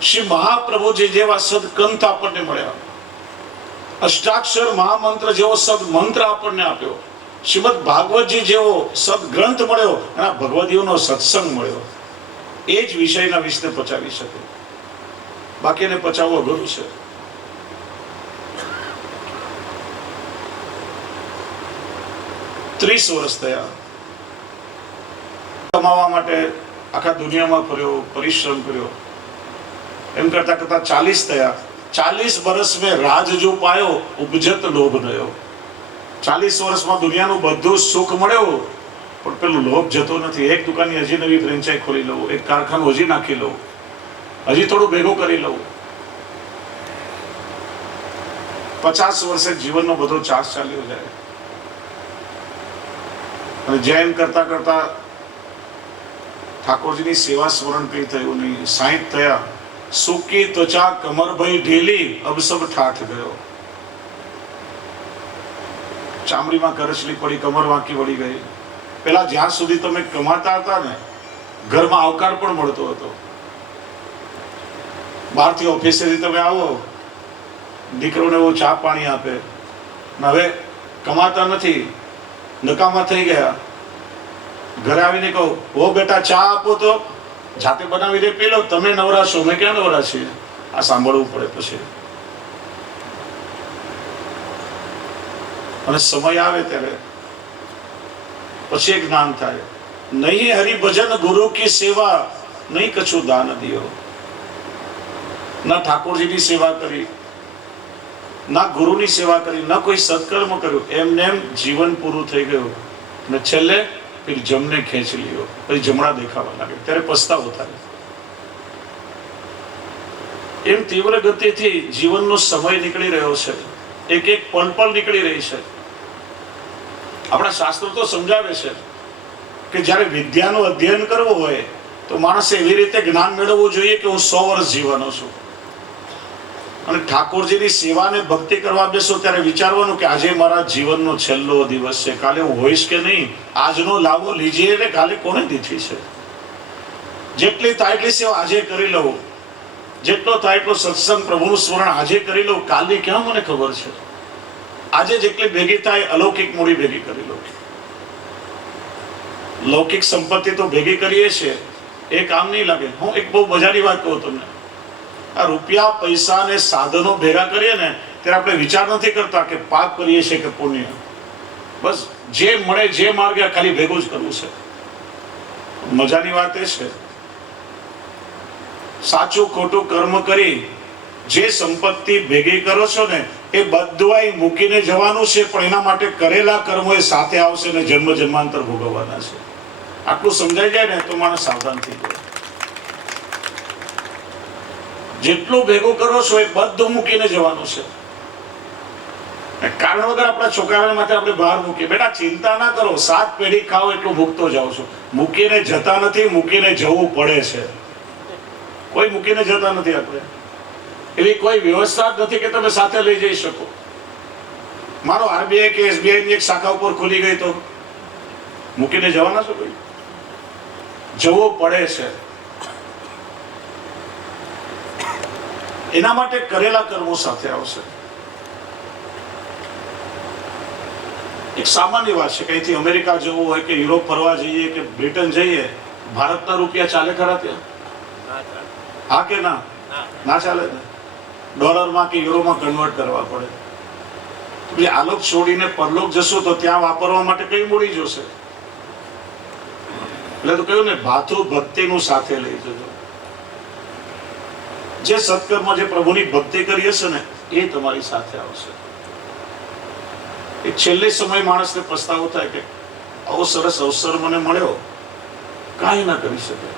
શ્રી મહાપ્રભુજી જેવા સદગંથ આપણને મળ્યા, અષ્ટાક્ષર મહામંત્ર જેવો સદમંત્ર આપણને આપ્યો, શ્રીમદ ભાગવતજી જેવો સદગ્રંથ મળ્યો, અને ભગવદીઓનો સત્સંગ મળ્યો. એ જ વિષયના વિષને પચાવી શકે. બાકી એને પચાવવું અઘરું છે. ત્રીસ વર્ષ થયા. કમાવા માટે આખા દુનિયામાં ફર્યો, પરિશ્રમ કર્યો. એમ કરતા કરતા 40 થયા. 40 વર્ષ મેં રાજ જો પાયો, ઉપજત લોભ નયો. 40 વર્ષમાં દુનિયાનું બધું સુખ મળ્યું, પણ પેલું લોભ જતો નથી. એક દુકાનની હજી નવી ફ્રેન્ચાઇઝ ખોલી લઉં, એક કારખાનું હજી નાખી લઉં, હજી થોડું ભેગું કરી લઉં. 50 વર્ષે જીવનનો બધો ચાસ ચાલ્યો જાય. અને જેમ કરતા કરતા ઠાકોરજીની સેવા સ્મરણ કઈ થયું નહીં. 60 થયા. સૂકી ત્વચા કમર ભઈ ઢીલી, અબ સબ ઠાઠ ગયો. ચામડીમાં કરચલી પડી, કમર વાંકી વળી ગઈ. પેલા જ્યાં સુધી તમે કમાતા હતા ને, ઘરમાં આવકાર પણ મળતો હતો. બહારથી ઓફિસેથી તમે આવો, દીકરોને એવો ચા પાણી આપે. હવે કમાતા નથી, નકામા થઈ ગયા, ઘરે આવીને કહું, ઓ બેટા ચા આપો તો, જાતે બનાવી દે પી લો, તમે નવરા છો, મેં ક્યાં નવરા છીએ? આ સાંભળવું પડે પછી. અને સમય આવે ત્યારે પછી જ્ઞાન થાય. નહીં હરિભજન ગુરુ કી સેવા, નહીં કછું દાન દિયો. ના ઠાકોરજીની સેવા કરી, ના ગુરુની સેવા કરી, ના કોઈ સત્કર્મ કર્યું, એમને એમ જીવન પૂરું થઈ ગયું. ને છેલ્લે પેલી જમને ખેંચી લીધો, પછી જમણા દેખાવા લાગે, ત્યારે પસ્તાવો થાય. એમ તીવ્ર ગતિથી જીવનનો સમય નીકળી રહ્યો છે, એક એક પળ નીકળી રહી છે. આપણા શાસ્ત્રો તો સમજાવે છે કે જ્યારે વિદ્યાનું અધ્યયન કરવું હોય તો માણસે એવી રીતે જ્ઞાન મેળવવું જોઈએ કે હું 100 વર્ષ જીવવાનો છું. અને ઠાકોરજીની સેવાને ભક્તિ કરવા બેસો ત્યારે વિચારવાનું કે આજે મારા જીવનનો છેલ્લો દિવસ છે, કાલે હું હોઈશ કે નહીં, આજનો લાવો લીજીએ ને કાલે કોને દીધી છે. જેટલી થાય એટલી સેવા આજે કરી લઉં, જેટલો થાય એટલો સત્સંગ પ્રભુનું સ્મરણ આજે કરી લઉં, કાલની ક્યાં મને ખબર છે. આજે જેટલી ભેગી થાય અલૌકિક મૂડી ભેગી કરી લઉં. લૌકિક સંપત્તિ તો ભેગી કરીએ છીએ, એ કામ નહીં લાગે. હું એક બહુ મજાની વાત કહું તમને. આ રૂપિયા પૈસા ને સાધનો ભેગા કરીએ ને ત્યારે આપણે વિચાર નથી કરતા કે પાપ કરીએ છીએ કે પુણ્ય. બસ જે મળે જે માર્ગે ખાલી ભેગું જ કરવું છે. મજાની વાત એ છે, સાચું ખોટું કર્મ કરી જે સંપત્તિ ભેગી કરો છો ને એ બધું મૂકીને જવાનું છે, પણ એના માટે કરેલા કર્મો એ સાથે આવશે ને જન્મ જન્માંતર ભોગવવાના છે. આટલું સમજાઈ જાય ને તો માણસ સાવધાન થઈ જાય. જેટલું ભેગું કરો છો એ બધું મૂકીને જવાનું છે. કારણ વગર આપણા છોકરાઓને માટે આપણે બહાર મૂકીએ, બેટા ચિંતા ના કરો, 7 પેઢી ખાઓ એટલું મૂકતો જાઉં છું. મૂકીને જતા નથી, મૂકીને જવું પડે છે. કોઈ મૂકીને જતા નથી. આપણે એવી કોઈ વ્યવસ્થા જ નથી કે તમે સાથે લઈ જઈ શકો. મારો આરબીઆઈ કે એસબીઆઈ ની એક શાખા ઉપર ખુલી ગઈ તો મૂકીને જવાના છો? કોઈ જવું પડે છે. એના માટે કરેલા કર્મો સાથે આવશે. એક સામાન્ય વાત છે, કઈથી અમેરિકા જવું હોય કે યુરોપ ફરવા જઈએ કે બ્રિટન જઈએ, ભારતના રૂપિયા ચાલે ખરા ત્યાં? હા કે ના? ના ચાલે ને. ડોલરમાં કે યુરોમાં કન્વર્ટ કરવા પડે. એટલે આલોક છોડીને પરલોક જશો તો ત્યાં વાપરવા માટે કઈ મૂડી જોશે? એટલે તો કહ્યું ને, ભાથુ ભક્તિનું સાથે લઈ જજો. જે સત્કર્મ, જે પ્રભુની ભક્તિ કરી હશે ને એ તમારી સાથે આવશે. એક છેલ્લે સમય માણસને પસ્તાવો થાય કે આવો સરસ અવસર મને મળ્યો, કાંઈ ના કરી શકે.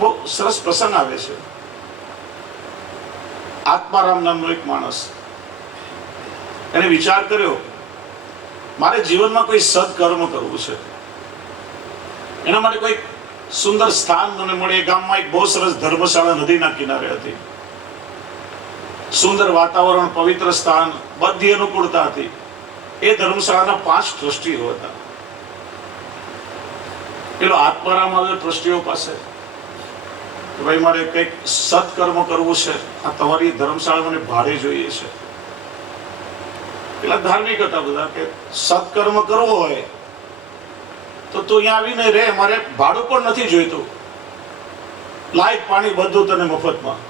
બહુ સરસ પ્રસંગ આવે છે. આત્મારામ નામનો એક માણસ, એને વિચાર કર્યો મારે જીવનમાં કોઈ સત્કર્મ કરવું છે. એના માટે કોઈ સુંદર સ્થાન મને મળે. ગામમાં એક બહુ સરસ ધર્મશાળા નદીના કિનારે હતી. સુંદર વાતાવરણ, પવિત્ર સ્થાન, બધી અનુકૂળતા હતી. એ ધર્મશાળાના 5 ટ્રસ્ટીઓ હતા. પેલો આત્મારામ આવ્યો ટ્રસ્ટીઓ પાસે, ભાઈ મારે કંઈક સત્કર્મ કરવું છે, આ તમારી ધર્મશાળા મને ભાડે જોઈએ છે. પેલા ધાર્મિક હતા બધા કે સત્કર્મ કરવો હોય તો તું અહીંયા આવીને રે, મારે ભાડું પણ નથી જોઈતું, લાઈટ પાણી બધું તને મફતમાં.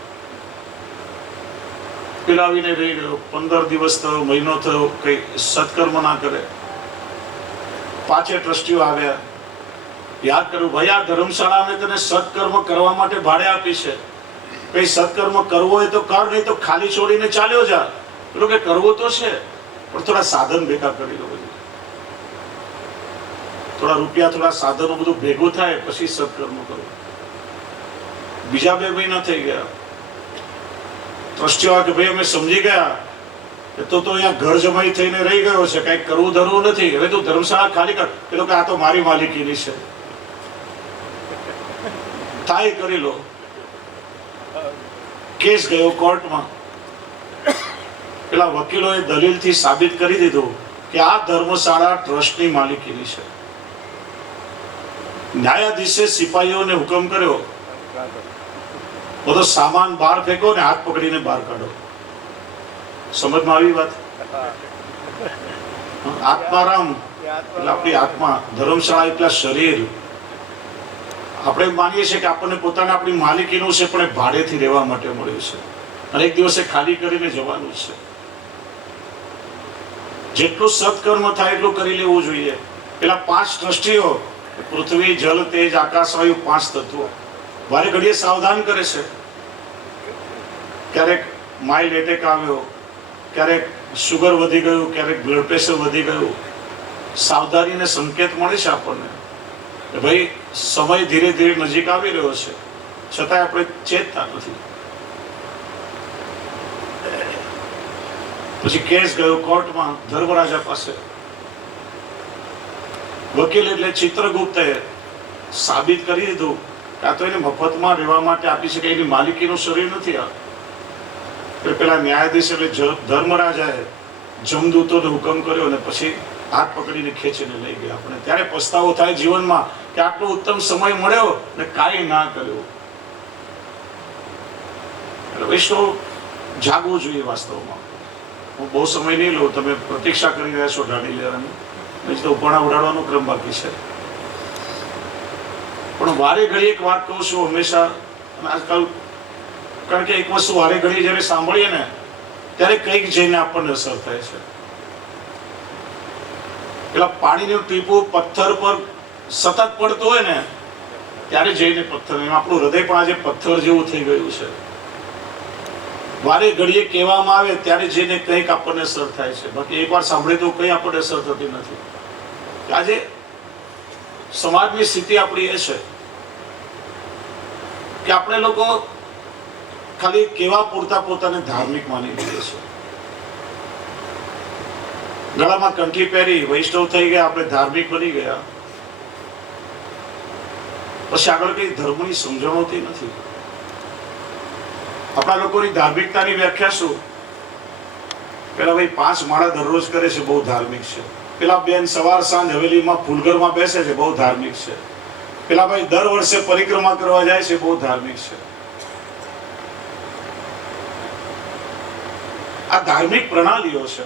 પેલા આવીને રહી ગયો. 15 દિવસ થયો, મહિનો થયો, કઈ સત્કર્મ ના કરે. 5 ટ્રસ્ટીઓ આવ્યા, યાદ કર્યું, ભાઈ આ ધર્મશાળા અમે તને સત્કર્મ કરવા માટે ભાડે આપી છે, કઈ સત્કર્મ કરવો હોય તો કર, નહીં તો ખાલી છોડીને ચાલ્યો જા. પેલું કે કરવું તો છે પણ થોડા સાધન ભેગા કરી લો, થોડા રૂપિયા, થોડા સાધનો બધું ભેગું થાય પછી સત્કર્મ કરો. બીજા 2 મહિના થઈ ગયા. ટ્રસ્ટીઓ કે ભાઈ અમે સમજી ગયા કે તો અહીંયા ઘર જમાઈ થઈને રહી ગયો છે, કઈ કરવું ધરવું નથી, હવે તું ધર્મશાળા ખાલી કર. પેલો કે આ તો મારી માલિકીની છે, થાય કરી લો. કેસ ગયો કોર્ટમાં. પેલા વકીલોએ દલીલથી સાબિત કરી દીધું કે આ ધર્મશાળા ટ્રસ્ટની માલિકીની છે. ન્યાયાધીશે સિપાહીઓને હુકમ કર્યો, બધો સામાન બહાર ફેંકો ને હાથ પકડીને બહાર કાઢો. સમજમાં આવી વાત? આત્મારામ એટલે આપણી આત્મા, ધર્મશાળા એટલે શરીર. આપણે માનીએ છીએ કે આપણને પોતાને આપણી માલિકીનું છે, પણ એ ભાડેથી રહેવા માટે મળ્યું છે અને એક દિવસે ખાલી કરીને જવાનું છે. જેટલું સત્કર્મ થાય એટલું કરી લેવું જોઈએ. પેલા 5 ટ્રસ્ટીઓ, પૃથ્વી, જલ, તેજ, આકાશ, વાયુ, 5 તત્વો વારે ઘડીએ સાવધાન કરે છે. ક્યારેક માઇલ્ડ એટેક આવ્યો, ક્યારેક શુગર વધી ગયું, ક્યારેક બ્લડ પ્રેશર વધી ગયું. સાવધાનીને સંકેત મળે છે આપણને કે ભાઈ સમય ધીરે ધીરે નજીક આવી રહ્યો છે, છતાંય આપણે ચેતતા નથી. પછી કેસ ગયો કોર્ટમાં ધર્મરાજા પાસે. વકીલ એટલે ચિત્રગુપ્તે સાબિત કરી દીધું કે આ તો એને મફતમાં રહેવા માટે આપી છે, કે એની માલિકીનું શરીર નથી. આ પેલા ન્યાયાધીશ એટલે ધર્મરાજાએ જમદૂતોને હુકમ કર્યો અને પછી હાથ પકડીને ખેંચીને લઈ ગયા. આપણે ત્યારે પસ્તાવો થાય જીવનમાં કે આટલો ઉત્તમ સમય મળ્યો ને કાંઈ ના કર્યું. એટલે વૈષ્ણવ જાગવું જોઈએ. વાસ્તવમાં હું બહુ સમય નહીં લઉં, તમે પ્રતીક્ષા કરી રહ્યા છો ઢાળી લેવાની, નહીં તો ઉપરણા ઉડાડવાનો ક્રમ બાકી છે. પણ વારે ઘડી એક વાત કહું છું હંમેશા, અને આજકાલ કારણ કે એક વસ્તુ વારે ઘડી જ્યારે સાંભળીએ ને ત્યારે કંઈક જઈને આપણને અસર થાય છે. પેલા પાણીનું ટીપું પથ્થર પર સતત પડતું હોય ને ત્યારે જઈને પથ્થર, આપણું હૃદય પણ આજે પથ્થર જેવું થઈ ગયું છે. વારે ઘડીએ કહેવામાં આવે ત્યારે જઈને કંઈક આપણને અસર થાય છે. બાકી એકવાર સાંભળે તો કંઈ આપણને અસર થતી નથી. આજે સમાજની સ્થિતિ આપણી એ છે કે આપણે લોકો ખાલી કેવા પૂરતા પોતાને ધાર્મિક માની લઈએ છીએ. ગળામાં કંઠી પહેરી વૈષ્ણવ થઈ ગયા, આપણે ધાર્મિક બની ગયા, પછી આગળ કઈ ધર્મની સમજણ હોતી નથી. આપણા લોકોની ધાર્મિકતાની વ્યાખ્યા શું? પેલા ભાઈ 5 માળા દરરોજ કરે છે, બહુ ધાર્મિક છે. પેલા બેન સવાર સાંજ હવેલીમાં ફૂલઘરમાં બેસે છે, બહુ ધાર્મિક છે. પેલા ભાઈ દર વર્ષે પરિક્રમા કરવા જાય છે, બહુ ધાર્મિક છે. આ ધાર્મિક પ્રણાલીઓ છે.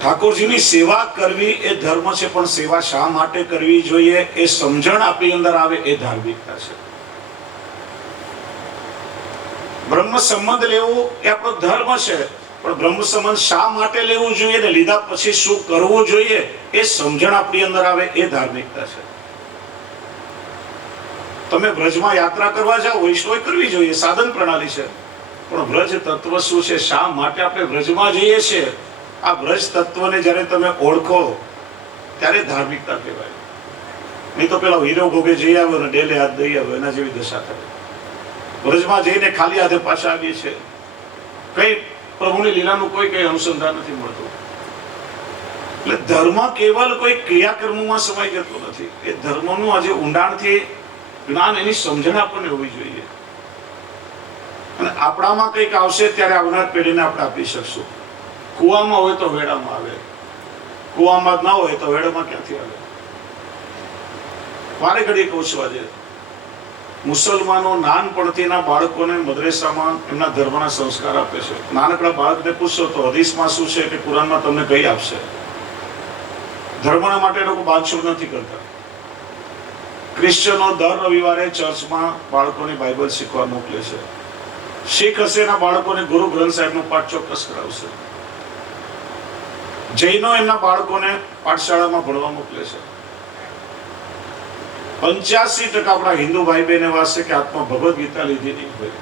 ઠાકોરજીની સેવા કરવી એ ધર્મ છે, પણ સેવા શા માટે કરવી જોઈએ એ સમજણ આપણી અંદર આવે એ ધાર્મિકતા છે. બ્રહ્મ સંબંધ લેવું એ આપણો ધર્મ છે, પણ બ્રહ્મ સંબંધ શા માટે લેવું જોઈએ ને લીધા પછી શું કરવું જોઈએ એ સમજણ આપણી અંદર આવે એ ધાર્મિકતા છે. તમે વ્રજમાં યાત્રા કરવા જાઓ, વૈષ્ણવ કરવી જોઈએ, સાધન પ્રણાલી છે, પણ વ્રજ તત્વ શું છે, શા માટે આપણે વ્રજમાં જઈએ છીએ, આ વ્રજ તત્વને જ્યારે તમે ઓળખો ત્યારે ધાર્મિકતા કહેવાય. નહીં તો પેલા હીરો ભોગે જઈ આવ્યો ને ડેલે હાથ દઈ આવ્યો, એના જેવી દશા થાય. વ્રજમાં જઈને ખાલી હાથે પાછા આવીએ છીએ, કઈ પ્રભુની લીલાનું કોઈ કઈ અનુસંધાન નથી મળતું. એટલે ધર્મ કેવલ કોઈ ક્રિયાકર્મોમાં સમાઈ જતો નથી. એ ધર્મનું આજે ઊંડાણથી જ્ઞાન, એની સમજણ આપણને હોવી જોઈએ. અને આપણામાં કંઈક આવશે ત્યારે આવનાર પેઢીને આપણે આપી શકશું. કુવામાં હોય તો વેડામાં આવે, કુવામાં જ ના હોય તો વેડામાં ક્યાંથી આવે? વારે ઘડી કહું છું, આજે મુસલમાનો નાનપણથીના બાળકોને મદ્રેસામાં એમના ધર્મના સંસ્કાર આપે છે. નાનકડા બાળકને પૂછશો તો હદીસમાં શું છે કે કુરાનમાં તમને કઈ આપશે. ધર્મના માટે લોકો બાંધછોડ નથી કરતા. ક્રિશ્ચનો દર રવિવારે ચર્ચમાં બાળકોને બાઇબલ શીખવા મોકલે છે. શીખ હશે એના બાળકોને ગુરુ ગ્રંથ સાહેબનો પાઠ ચોક્કસ કરાવશે. જૈનો એમના બાળકોને પાઠશાળામાં ભણવા મોકલે છે. 85% આપણા હિન્દુ ભાઈ બહેન એવા છે કે આત્મા ભગવદ ગીતા લીધી નહીં હોય,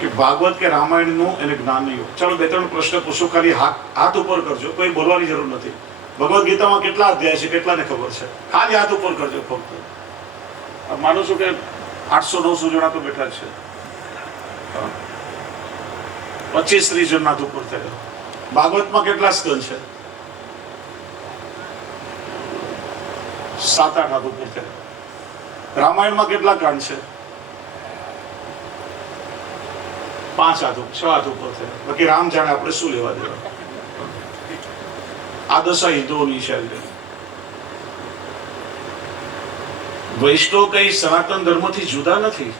કે ભાગવત કે રામાયણનું એને જ્ઞાન નહીં હોય. ચાલો 2-3 પ્રશ્ન પૂછું, ખાલી હાથ ઉપર કરજો, કોઈ બોલવાની જરૂર નથી. ભગવદ ગીતામાં કેટલા અધ્યાય છે, કેટલાને ખબર છે? ખાલી હાથ ઉપર કરજો ફક્ત. માનું છું કે 800-900 જણા તો બેઠા છે. 25-30 જણ હાથ ઉપર થયા. ભાગવતમાં કેટલા સ્કંદ છે? 7-8 હાથ ઉપર થયા. રામાયણમાં કેટલા કાંડ છે? 5 હાથ, 6 હાથ ઉપર થયા. બાકી રામ જાણે, આપણે શું લેવા દેવા? આ દશા હિન્દુઓની છે. વૈષ્ણવ કઈ સનાતન ધર્મથી જુદા નથી.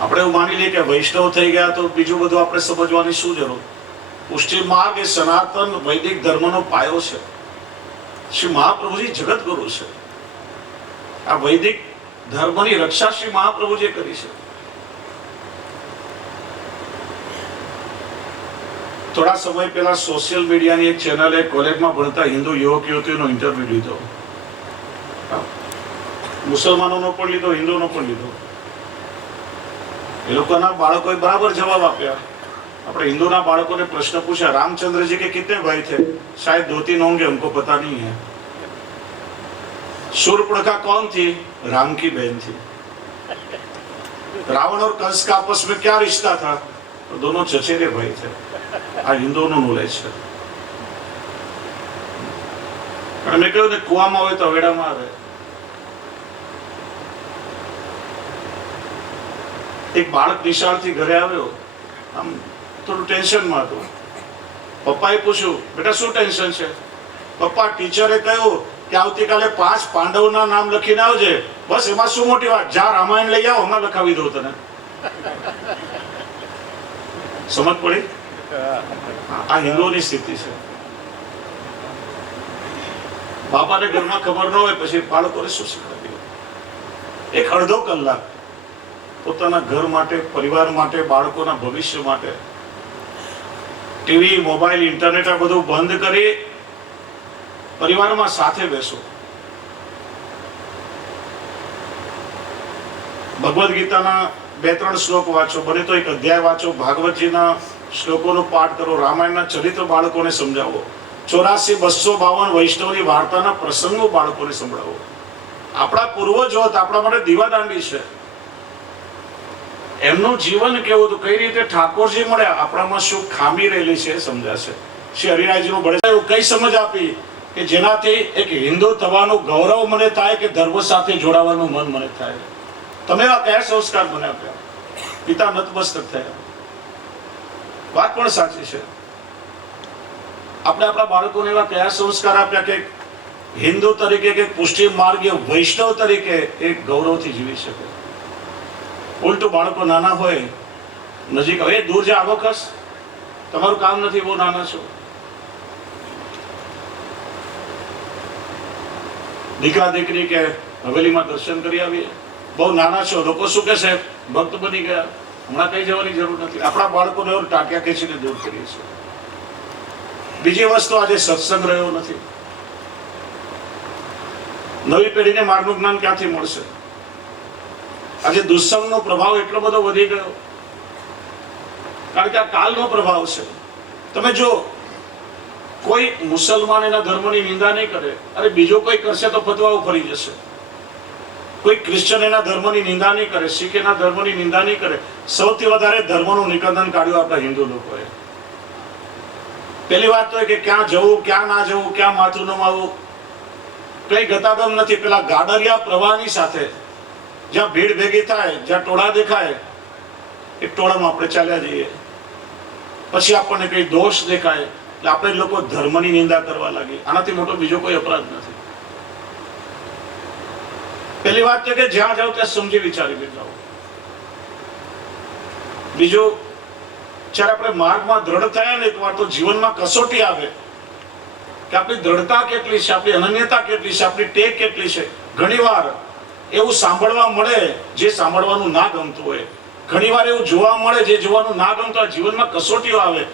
આ આપણે એવું માની લઈએ કે વૈષ્ણવ થઈ ગયા તો બીજું બધું આપણે સમજવાની શું જરૂર? પુષ્ટિ માર્ગ એ સનાતન વૈદિક ધર્મનો પાયો છે. શ્રી મહાપ્રભુજી જગતગુરુ છે. આ વૈદિક ધર્મની રક્ષા શ્રી મહાપ્રભુજીએ કરી છે. થોડા સમય પહેલા સોશિયલ મીડિયાની એક ચેનલે કોલેજમાં ભણતા હિન્દુ યુવક યુવતીઓનો ઇન્ટરવ્યુ લીધો. મુસલમાનોનો પણ લીધો, હિન્દુનો પણ લીધો. એ લોકોના બાળકોએ બરાબર જવાબ આપ્યા. આપણે હિન્દુના બાળકોને પ્રશ્ન પૂછ્યા, रामचंद्र जी के कितने भाई थे? शायद 2-3 होंगे, हमको पता नहीं है. शूर्पणखा कौन थी? राम की बहन थी. रावण और कंस का आपस में क्या रिश्ता था? तो दोनों चचेरे भाई थे. આ હિન્દુઓનું નોલેજ છે. અને મેં કહ્યું ને, કુવામાં હોય તો હવેડામાં આવે. એક બાળક નિશાળથી ઘરે આવ્યો, આમ થોડું ટેન્શનમાં હતું. પપ્પાએ પૂછ્યું, બેટા શું ટેન્શન છે? પપ્પા, ટીચરે કહ્યું કે આવતીકાલે 5 પાંડવના નામ લખીને આવજે. બસ, એમાં શું મોટી વાત? જા રામાયણ લઈ આવો, હમણાં લખાવી દઉં તને. સમજ પડી? આ હિન્દુઓની સ્થિતિ છે. બાપાને ઘરમાં ખબર ન હોય, પછી બાળકોને શું શીખવાડી? એક અડધો કલાક પોતાના ઘર માટે, પરિવાર માટે, બાળકોના ભવિષ્ય માટે ટીવી, મોબાઈલ, ઇન્ટરનેટ આ બધું બંધ કરી પરિવારમાં સાથે બેસો. ભગવદ્ ગીતાના 2-3 શ્લોક વાંચો, બને તો એક અધ્યાય વાંચો. ભાગવતજીના શ્લોકોનો પાઠ કરો. રામાયણના ચરિત્ર બાળકોને સમજાવો. 84-252 વૈષ્ણવની વાર્તાના પ્રસંગો બાળકોને સંભળાવો. આપણા પૂર્વજો આપણા માટે દીવાદાંડી છે. એમનું જીવન કેવું હતું, કઈ રીતે ઠાકોરજી મળ્યા, આપણામાં શું ખામી રહેલી છે સમજાશે. શ્રી હરિરાયજીનું બળે કઈ સમજ આપી કે જેનાથી એક હિન્દુ થવાનું ગૌરવ મને થાય, કે ધર્મ સાથે જોડાવાનું મન મને થાય. તમે આ કયા સંસ્કાર મને આપ્યા? પિતા નતમસ્તક થયા. વાત પણ સાચી છે. આપણે આપણા બાળકોને એવા કયા સંસ્કાર આપ્યા કે હિન્દુ તરીકે કે પુષ્ટિ માર્ગીય વૈષ્ણવ તરીકે એક ગૌરવથી જીવી શકે? ઉલટું બાળકો નાના હોય, નજીક હવે દૂર જા, આવો ખસ, તમારું કામ નથી, બહુ નાના છો. દીકરા દીકરી કે હવેલીમાં દર્શન કરી આવીએ, બહુ નાના છો, લોકો શું કહેશે? ભક્ત બની ગયા, હમણાં કઈ જવાની જરૂર નથી. આપણા બાળકોને એવું ટાંક્યા ખેંચીને દૂર કરીએ છીએ. બીજી વસ્તુ, આજે સત્સંગ રહ્યો નથી. નવી પેઢીને માર્ગનું જ્ઞાન ક્યાંથી મળશે? આજે દુસ્સંગનો પ્રભાવ એટલો બધો વધી ગયો, કારણ કે આ કાલનો પ્રભાવ છે. તમે જો, કોઈ મુસલમાન એના ધર્મની નિંદા નહીં કરે, અરે બીજો કોઈ કરશે તો ફતવાઓ ફરી જશે. કોઈ ક્રિશ્ચન એના ધર્મની નિંદા નહીં કરે, શીખ એના ધર્મની નિંદા નહીં કરે. સૌથી વધારે ધર્મનું નિકંદન કાઢ્યું આપણા હિન્દુ લોકોએ. પહેલી વાત તો કે ક્યાં જવું, ક્યાં ના જવું, ક્યાં માથું નમાવવું, કઈ ગતાગમ નથી. પેલા ગાડરિયા પ્રવાહની સાથે જ્યાં ભીડ ભેગી થાય, જ્યાં ટોળા દેખાય, એ ટોળામાં આપણે ચાલ્યા જઈએ. પછી આપણને કઈ દોષ દેખાય એટલે આપણે લોકો ધર્મની નિંદા કરવા લાગીએ. આનાથી મોટો બીજો કોઈ અપરાધ નથી. પહેલી વાત છે કે જ્યાં જાઓ ત્યાં સમજી વિચારીને જાઓ. બીજું, જ્યારે આપણે માર્ગમાં દ્રઢ થયા ને એકવાર, તો જીવનમાં કસોટી આવે કે આપણી દ્રઢતા કેટલી છે, આપણી અનન્યતા કેટલી છે, આપણી ટેક કેટલી છે. ઘણી વાર એવું સાંભળવા મળે જે સાંભળવાનું ના ગમતું હોય. ઘણી વાર એવું જોવા મળે જે જોવાનું ના ગમતું હોય. જીવનમાં કસોટીઓ આવે.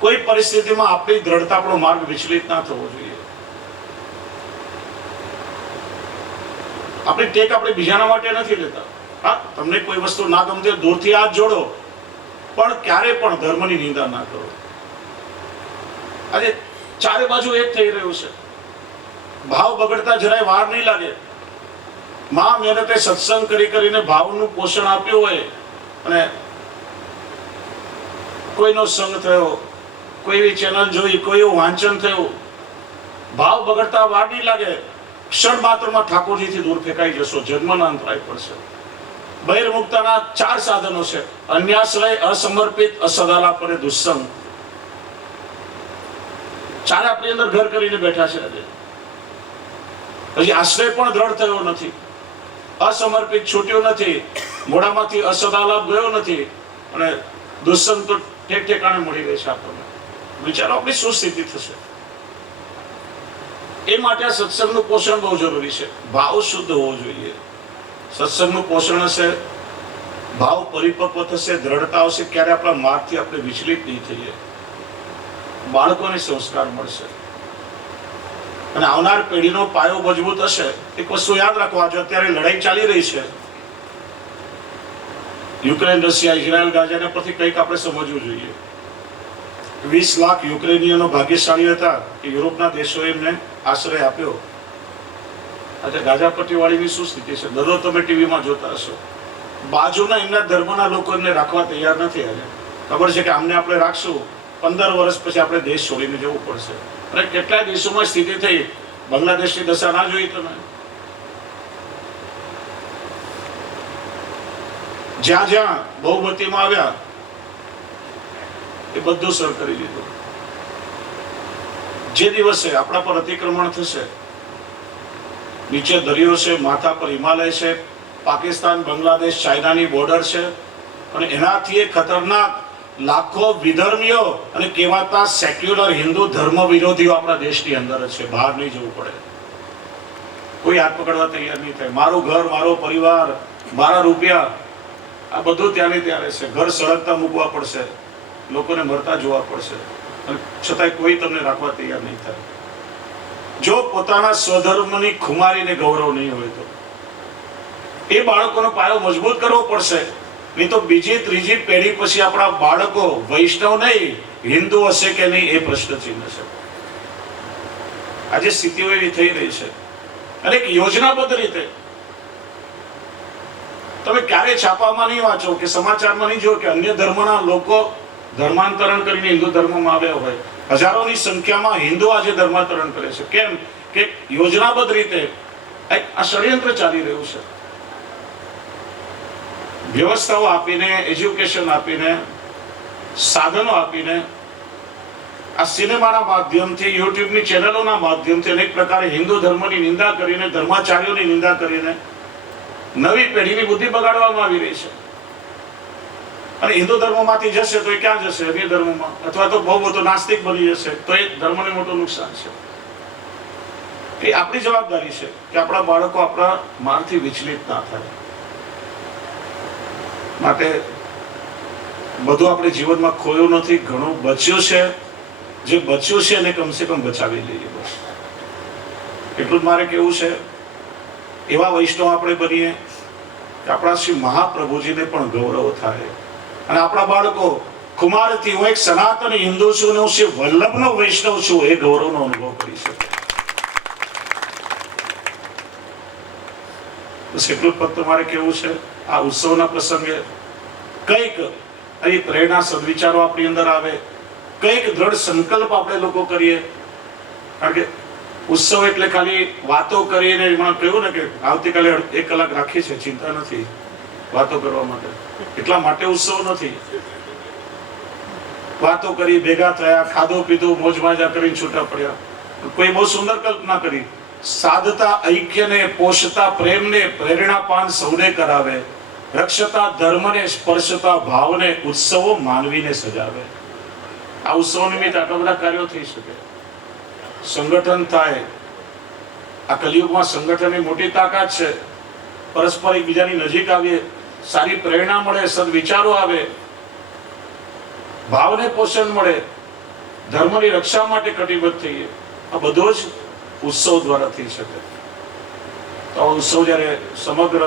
કોઈ પરિસ્થિતિમાં આપણી દ્રઢતા, આપણો માર્ગ વિચલિત ના થવો જોઈએ. આપણી ટેક આપણે બીજાના માટે નથી લેતા. હા, તમને કોઈ વસ્તુ ના ગમતી હોય, દૂરથી હાથ જોડો, પણ ક્યારે પણ ધર્મની નિંદા ના કરો. આજે ચારે બાજુ એક થઈ રહ્યું છે. ભાવ બગડતા જરાય વાર નહીં લાગે. મા મહેનતે સત્સંગ કરીને ભાવનું પોષણ આપ્યું હોય, અને કોઈનો સંગ થયો, કોઈ એવી ચેનલ જોઈ, કોઈ એવું વાંચન થયું, ભાવ બગડતા વાર નહીં લાગે. ક્ષણ માત્રમાં ઠાકોરજીથી દૂર ફેંકાઈ જશો. જન્મના અંતરાય પડશે. બહિર્મુક્તના 4 સાધનો છે: અન્યાશ્રય, અસમર્પિત, અસદાલાપ અને દુસ્સંગ. ચારે આપણી અંદર ઘર કરીને બેઠા છે. આજે હજી આશ્રય પણ દ્રઢ થયો નથી. અસમર્પિત છૂટ્યો નથી, મોઢામાંથી અસદાલાપ ગયો નથી, અને દુષ્સંત તો ઠેક ઠેકાણે મળી રહેશે આપણને. વિચારો આપણી શું સ્થિતિ થશે. એ માટે આ સત્સંગનું પોષણ બહુ જરૂરી છે. ભાવ શુદ્ધ હોવો જોઈએ. સત્સંગનું પોષણ હશે, ભાવ પરિપક્વ થશે, દ્રઢતા આવશે, ક્યારે આપણા માર્ગથી આપણે વિચલિત નહીં થઈએ. બાળકોને સંસ્કાર મળશે અને આવનાર પેઢીનો પાયો મજબૂત હશે. એક વસ્તુ યાદ રાખો, આજે અત્યારે લડાઈ ચાલી રહી છે યુક્રેન, રશિયા, ઇઝરાયલ, ગાઝાને પરથી કંઈક આપણે સમજવું જોઈએ. 20 લાખ યુક્રેનીયનો ભાગ્યશાળી હતા કે યુરોપના દેશોએ એમને આશ્રય આપ્યો. આજે ગાઝા પટ્ટી વાળીની શું સ્થિતિ છે? દરરોજ તમે ટીવીમાં જોતા હશો. બાજુના એમના ધર્મના લોકો એમને રાખવા તૈયાર નથી. આજે ખબર છે કે આમને આપણે રાખશું, 15 વર્ષ પછી આપણે દેશ છોડીને જવું પડશે. અને કેટલાય દેશોમાં સ્થિતિ થઈ. બાંગ્લાદેશની દશા ના જોઈ તમે? જ્યાં જ્યાં બહુમતીમાં આવ્યા એ બધું સર કરી દીધું. જે દિવસે આપણા પર અતિક્રમણ થશે, નીચે દરિયો છે, માથા પર હિમાલય છે, પાકિસ્તાન, બાંગ્લાદેશ, ચાઇનાની બોર્ડર છે, અને એનાથી ખતરનાક લાખો વિધર્મીઓ અને કહેવાતા સેક્યુલર હિન્દુ ધર્મ વિરોધીઓ આપણા દેશની અંદર છે. બહાર નહીં જવું પડે. કોઈ હાથ પકડવા તૈયાર નહીં થાય. મારું ઘર, મારો પરિવાર, મારા રૂપિયા, આ બધું ત્યારે ત્યારે છે. ઘર સળગતા મૂકવા પડશે, લોકોને મરતા જોવા પડશે, અને છતાંય કોઈ તમને રાખવા તૈયાર નહીં થાય. જો પોતાના સ્વધર્મની ખુમારીને ગૌરવ નહીં હોય તો એ બાળકોનો પાયો મજબૂત કરવો પડશે. નહીં તો બીજી ત્રીજી પેઢી પછી આપણા બાળકો વૈષ્ણવ નહીં હિન્દુ હશે કે નહીં એ પ્રશ્ન ચિહ્ન છે. આજે સ્થિતિઓ એવી થઈ રહી છે. અને એક યોજનાબદ્ધ રીતે તમે ક્યારે છાપામાં નહીં વાંચો કે સમાચારમાં નહીં જો કે અન્ય ધર્મના લોકો ધર્માંતરણ કરીને હિન્દુ ધર્મમાં આવ્યા હોય. હજારોની સંખ્યામાં હિન્દુ આજે ધર્માંતરણ કરે છે. કેમ કે યોજનાબદ્ધ રીતે આ ષડયંત્ર ચાલી રહ્યું છે. વ્યવસ્થાઓ આપીને, એજ્યુકેશન આપીને, સાધનો આપીને, આ સિનેમાના માધ્યમથી, યુટ્યુબની ચેનલોના માધ્યમથી અનેક પ્રકારે હિન્દુ ધર્મની નિંદા કરીને, ધર્માચાર્યોની નિંદા કરીને નવી પેઢીની બુદ્ધિ બગાડવામાં આવી રહી છે. અને હિન્દુ ધર્મમાંથી જશે તો એ ક્યાં જશે? અન્ય ધર્મમાં, અથવા તો બહુ બધો નાસ્તિક બની જશે તો એ ધર્મને મોટું નુકસાન છે. એ આપણી જવાબદારી છે કે આપણા બાળકો આપણા માર્ગથી વિચલિત ના થાય. માટે બધું આપણે જીવનમાં ખોયું નથી, ઘણું બચ્યું છે. જે બચ્યું છે એને કમસે કમ બચાવી લઈએ. બસ એટલું જ મારે કેવું છે. એવા વૈષ્ણવ આપણે બનીએ કે આપણા શ્રી મહાપ્રભુજીને પણ ગૌરવ થાય, અને આપણા બાળકો કુમારથી હું એક સનાતન હિન્દુ છું અને હું શ્રી વલ્લભનો વૈષ્ણવ છું એ ગૌરવનો અનુભવ કરી શકે. બસ એટલું જ ફક્ત મારે કેવું છે. આ ઉત્સવના પ્રસંગે કંઈક અહીં પ્રેરણા, સદવિચારો આપણી અંદર આવે, કંઈક દ્રઢ સંકલ્પ આપણે લોકો કરીએ. કારણ કે ઉત્સવ એટલે ખાલી વાતો કરીને, એમાં કહ્યું ને કે આવતીકાલે 1 કલાક રાખી છે, ચિંતા નથી વાતો કરવા માટે. એટલા માટે ઉત્સવ નથી. વાતો કરી, ભેગા થયા, ખાધો પીધો, મોજ માજા કરીને છૂટા પડ્યા. કોઈ બહુ સુંદર કલ્પના કરી. સાધતા ઐક્યને, પોષતા પ્રેમને, પ્રેરણાપાન સૌને કરાવે, રક્ષતા ધર્મને, સ્પર્શતા ભાવને, ઉત્સવો માનવીને સજાવે. આ ઉત્સવ નિમિત્તે આટલા બધા કાર્યો થઈ શકે. સંગઠન થાય. આ કલિયુગમાં સંગઠનની મોટી તાકાત છે. પરસ્પર એકબીજાની નજીક આવીએ, સારી પ્રેરણા મળે, સદવિચારો આવે, ભાવને પોષણ મળે, ધર્મની રક્ષા માટે કટિબદ્ધ થઈએ. આ બધો જ ઉત્સવ દ્વારા થઈ શકે. તો આ ઉત્સવ જ્યારે સમગ્ર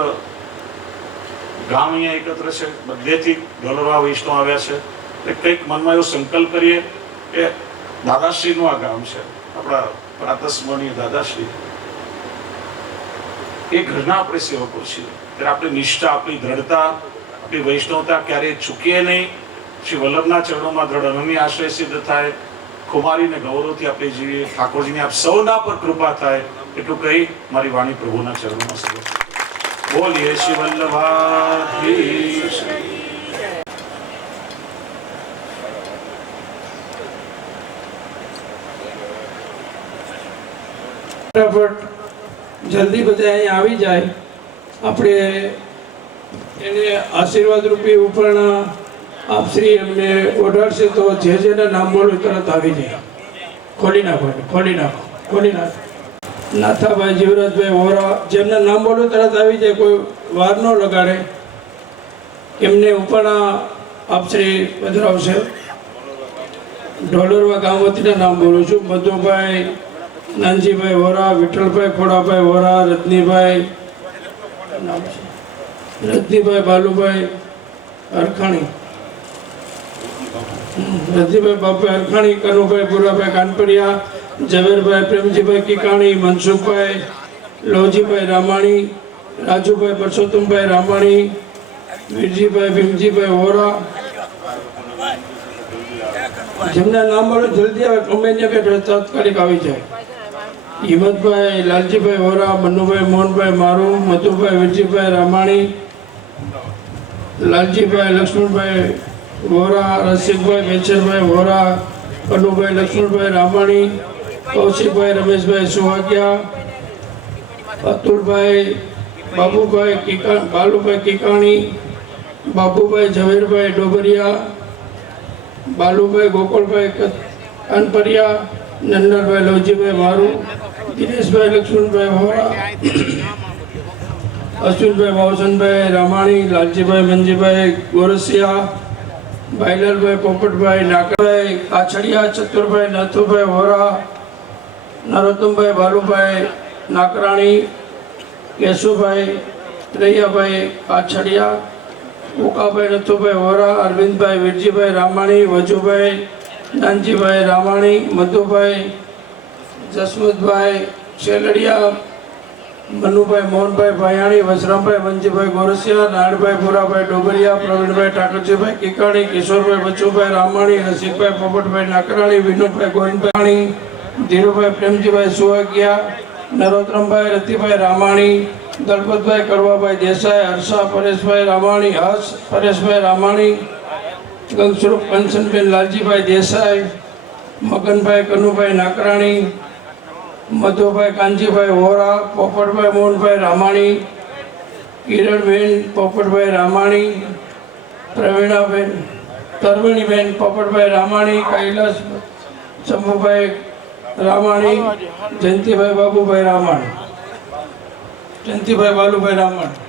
ગામ અહીંયા એકત્ર છે, બધેથી ઢોલરવા વૈષ્ણવ આવ્યા છે, એટલે કંઈક મનમાં એવો સંકલ્પ કરીએ કે દાદાશ્રીનું આ ગામ છે, આપણા પ્રાતસ્મરણીય દાદાશ્રી, એ ઘરના આપણે સેવકો છીએ. ત્યારે આપણી નિષ્ઠા, આપણી દ્રઢતા, આપણી વૈષ્ણવતા ક્યારેય ચૂકીએ નહીં. શ્રી વલ્લભના ચરણોમાં દ્રઢ અનન્ય આશ્રય સિદ્ધ થાય. કુમારીને ગૌરવથી આપણે જીવીએ. ઠાકોરજીની આપ સૌના પર કૃપા થાય. એટલું કહી મારી વાણી પ્રભુના ચરણોમાં સમર્પિત. બોલીએ શ્રી વલ્લભાધીશ. ફટાફટ જલ્દી બધા અહીં આવી જાય. આપણે એને આશીર્વાદ રૂપી ઉપરના આપશ્રી એમને ઓઢાડશે તો જે જેના નામ બોલો તરત આવી જાય. ખોલી નાખો, ખોલી નાખો, ખોલી નાખો. નાથાભાઈ, જીવરાજભાઈ વોરા, જેમના નામ બોલો તરત આવી જાય, કોઈ વાર ન લગાડે. એમને ઉપરના આપશ્રી પધરાવશે. ઢોલરવા ગામ વતીના નામ બોલું છું. મધુભાઈ નાનજીભાઈ વોરા, વિઠ્ઠલભાઈ ખોડાભાઈ વોરા, રજનીભાઈ બાલુભાઈ અરખાણી, રજનીભાઈ બાપુભાઈ અરખાણી, કનુભાઈ પુરાભાઈ કાનપરિયા, ઝવેરભાઈ પ્રેમજીભાઈ કિકાણી, મનસુખભાઈ લોજીભાઈ રામાણી, રાજુભાઈ પરસોત્તમભાઈ રામાણી, વીરજીભાઈ ભીમજીભાઈ વોરા. જેમના નામ મળે જલ્દી આવે, ગમે કે તાત્કાલિક આવી જાય. હિંમતભાઈ લાલજીભાઈ વોરા, મનુભાઈ મોહનભાઈ મારું, મધુભાઈ વીરજીભાઈ રામાણી, લાલજીભાઈ લક્ષ્મણભાઈ વોરા, રસિકભાઈ મેચરભાઈ વોરા, કનુભાઈ લક્ષ્મણભાઈ રામાણી, કૌશિકભાઈ રમેશભાઈ સુહાગિયા, અતુલભાઈ બાબુભાઈ બાલુભાઈ કિકાણી, બાબુભાઈ ઝવેરભાઈ ડોબરિયા, બાલુભાઈ ગોકુળભાઈ કાનપરિયા, નંદનભાઈ લવજીભાઈ મારું, દિનેશભાઈ લક્ષ્મણભાઈ વોરા, અશ્વિનભાઈ વાવસનભાઈ રામાણી, લાલજીભાઈ મંજીભાઈ ગોરસિયા, ભાઈલાલભાઈ પોપટભાઈ નાકરભાઈ કાછડિયા, ચતુરભાઈ નાથુભાઈ વોરા, નરોત્તમભાઈ બાલુભાઈ નાકરાણી, કેશુભાઈ રૈયાભાઈ કાછડિયા, ઉકાભાઈ નથુભાઈ વોરા, અરવિંદભાઈ વીરજીભાઈ રામાણી, વજુભાઈ નાનજીભાઈ રામાણી, મધુભાઈ જસમતભાઈ શેલડિયા, મનુભાઈ મોહનભાઈ ભાયાણી, વસરામભાઈ વંજીભાઈ ગોરસિયા, નારાયણભાઈ પુરાભાઈ ડોબરિયા, પ્રવીણભાઈ ઠાકરજીભાઈ કિકાણી, કિશોરભાઈ બચુભાઈ રામાણી, રસિકભાઈ પોપટભાઈ નાકરાણી, વિનોદભાઈ ગોવિંદભાઈ, ધીરુભાઈ પ્રેમજીભાઈ સુવાગિયા, નરોત્તમભાઈ રતિભાઈ રામાણી, દલપતભાઈ કડવાભાઈ દેસાઈ, હર્ષા પરેશભાઈ રામાણી, હર્ષ પરેશભાઈ રામાણી, ગંગસ્વરૂપ કંચનબેન લાલજીભાઈ દેસાઈ, મગનભાઈ કનુભાઈ નાકરાણી, મધુભાઈ કાનજીભાઈ વોરા, પોપટભાઈ મોહનભાઈ રામાણી, કિરણબેન પોપટભાઈ રામાણી, પ્રવીણાબેન તરવણીબેન પોપટભાઈ રામાણી, કૈલાસ શંભુભાઈ રામાણી, જયંતિભાઈ બાબુભાઈ રામાણી, જયંતિભાઈ બાલુભાઈ રામાણી.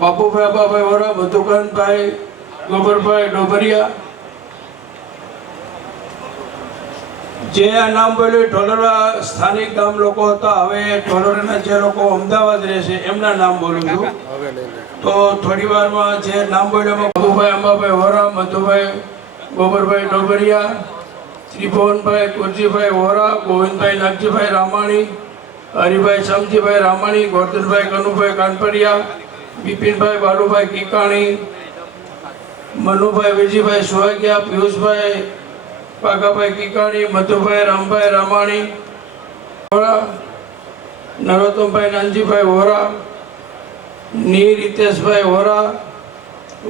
બાપુભાઈ અબાભાઈ વોરા, મધુકાંતભાઈ ગોબરભાઈ ડોબરિયા. જે આ નામ બોલ્યું ઢોલરા સ્થાનિક ગામ લોકો હતા. હવે ઢોલરાના જે લોકો અમદાવાદ રહે છે એમના નામ બોલું છું. તો થોડી વારમાં જે નામ બોલ્યું બાબુભાઈ અંબાભાઈ વોરા, મધુભાઈ ગોબરભાઈ ડોબરિયા, ત્રિભુવનભાઈ કુરજીભાઈ વોરા, ગોવિંદભાઈ નાગજીભાઈ રામાણી, હરિભાઈ શામજીભાઈ રામાણી, ગોરધનભાઈ કનુભાઈ કાનપરિયા, બિપિનભાઈ બાલુભાઈ કિકાણી, મનુભાઈ વિજયભાઈ સુહાગિયા, પિયુષભાઈ પાગાભાઈ કિકાણી, મધુભાઈ રામભાઈ રામાણી વોરા, નરોત્તમભાઈ નાનજીભાઈ વોરા, નીર હિતેશભાઈ વોરા,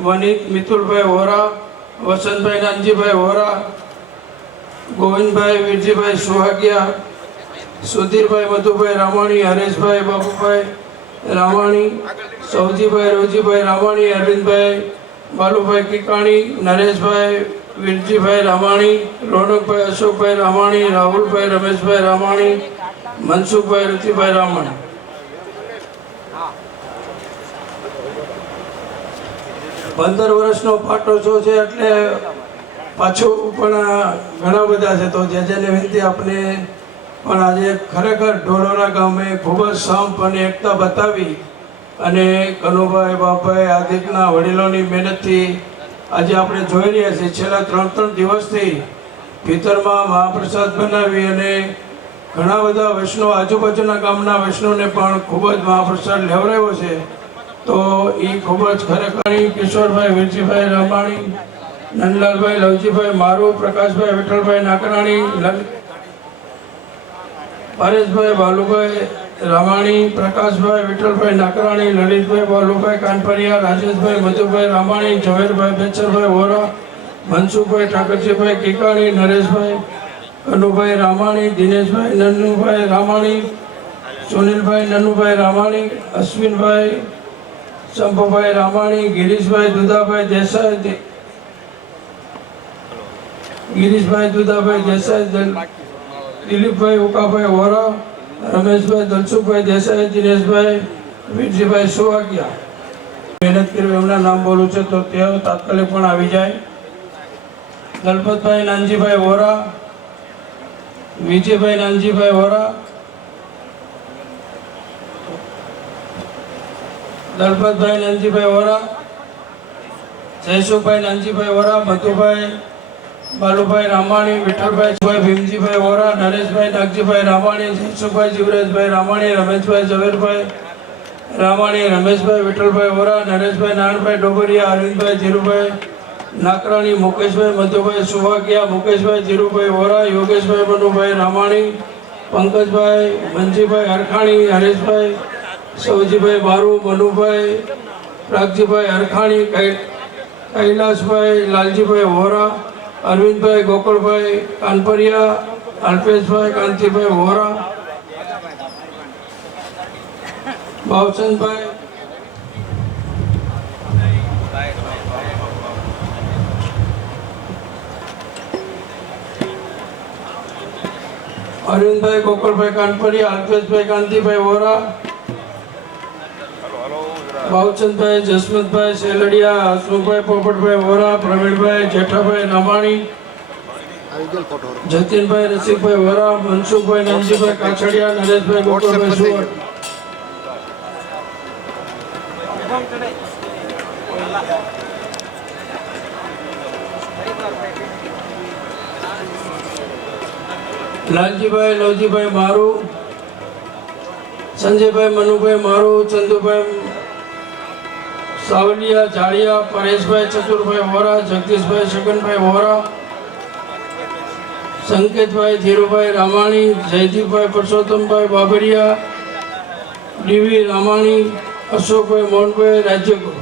વનિત મિતુલભાઈ વોરા, વસંતભાઈ નાનજીભાઈ વોરા, ગોવિંદભાઈ વીરજીભાઈ સુહાગિયા, સુધીરભાઈ મધુભાઈ રામાણી, હરેશભાઈ બાબુભાઈ રામાણી, સૌજીભાઈ રોજીભાઈ રામાણી, અરવિંદભાઈ બાલુભાઈ કિકાણી, નરેશભાઈ વીરજીભાઈ રામાણી, રોનકભાઈ અશોકભાઈ રામાણી, રાહુલભાઈ રમેશભાઈ રામાણી, મનસુખભાઈ રતિભાઈ રામાણી. પંદર વર્ષનો પાટોત્સવ છે એટલે પાછું પણ ઘણા બધા છે. તો જેને વિનંતી આપને પણ આજે ખરેખર ઢોલોના ગામે ખૂબ જ સંપ અને એકતા બતાવી અને કનુભાઈ બાપાએ આદિકના વડીલોની મહેનતથી આજે આપણે જોઈ રહ્યા છીએ છેલ્લા 3 દિવસથી ભીતરમાં મહાપ્રસાદ બનાવી અને ઘણા બધા વૈષ્ણવ આજુબાજુના ગામના વૈષ્ણવને પણ ખૂબ જ મહાપ્રસાદ લેવડાવ્યો છે. તો એ ખૂબ જ ખરેખર કિશોરભાઈ વીરજીભાઈ રામાણી, નંદલાલભાઈ લવજીભાઈ મારું, પ્રકાશભાઈ વિઠ્ઠલભાઈ નાકરાણી, પરેશભાઈ બાલુભાઈ રામાણી, પ્રકાશભાઈ વિઠ્ઠલભાઈ નાકરાણી, લલિતભાઈ બાલુભાઈ કાનપરિયા, રાજેશભાઈ મધુભાઈ રામાણી, ઝવેરભાઈ બેચરભાઈ વોરા, મનસુખભાઈ ઠાકરજીભાઈ કિકાણી, નરેશભાઈ કનુભાઈ રામાણી, દિનેશભાઈ નન્નુભાઈ રામાણી, સુનિલભાઈ નન્નુભાઈ રામાણી, અશ્વિનભાઈ શંભુભાઈ રામાણી, ગિરીશભાઈ દુદાભાઈ દેસાઈ, દિલીપભાઈ ઉકાભાઈ વોરા, રમેશભાઈ દલસુખભાઈ દેસાઈ, દિનેશભાઈ વીરજીભાઈ સુવાગિયા. મહેનત કરી એમના નામ બોલું છે તો તેઓ તાત્કાલિક પણ આવી જાય. દલપતભાઈ નાનજીભાઈ વોરા, વિજયભાઈ નાનજીભાઈ વોરા, દલપતભાઈ નાનજીભાઈ વોરા, જયસુખભાઈ નાનજીભાઈ વોરા, મધુભાઈ બાલુભાઈ રામાણી, વિઠ્ઠલભાઈ ભીમજીભાઈ વોરા, નરેશભાઈ નાગજીભાઈ રામાણી, જયસુખભાઈ જીવરાજભાઈ રામાણી, રમેશભાઈ ઝવેરભાઈ રામાણી, રમેશભાઈ વિઠ્ઠલભાઈ વોરા, નરેશભાઈ નારાયણભાઈ ડોબરિયા, અરવિંદભાઈ ધીરુભાઈ નાકરાણી, મુકેશભાઈ મધુભાઈ સુવાગિયા, મુકેશભાઈ ધીરુભાઈ વોરા, યોગેશભાઈ મનુભાઈ રામાણી, પંકજભાઈ મંજીભાઈ હરખાણી, હરેશભાઈ સૌજીભાઈ બારુ, મનુભાઈ રાગજીભાઈ હરખાણી, કૈલાસભાઈ લાલજીભાઈ વોરા, અરવિંદભાઈ ગોકળભાઈ કાનપરિયા, અલ્પેશભાઈ કાંતિભાઈ વોરા, ભાવચંદભાઈ અરવિંદભાઈ ગોકળભાઈ કાનપરિયા, અલ્પેશભાઈ કાંતિભાઈ વોરા, ભાવચંદભાઈ જસવંતભાઈ સેલડિયા, હસમુખભાઈ પોપટભાઈ વોરા, પ્રવીણભાઈ જેઠાભાઈ રામાણી, જતીનભાઈ રસિકભાઈ વોરા, મનસુખભાઈ નાનજીભાઈ કાછડિયા, નરેશભાઈ ગોકળભાઈ સુવર. લાલજીભાઈ લવજીભાઈ મારુ, સંજયભાઈ મનુભાઈ મારુ, ચંદુભાઈ સાવલિયા જાડિયા, પરેશભાઈ ચતુરભાઈ વોરા, જગદીશભાઈ છગનભાઈ વોરા, સંકેતભાઈ ધીરુભાઈ રામાણી, જયદીપભાઈ પરસોત્તમભાઈ બાબરિયા, ડીવી રામાણી, અશોકભાઈ મોહનભાઈ રાજ્યગુરુ.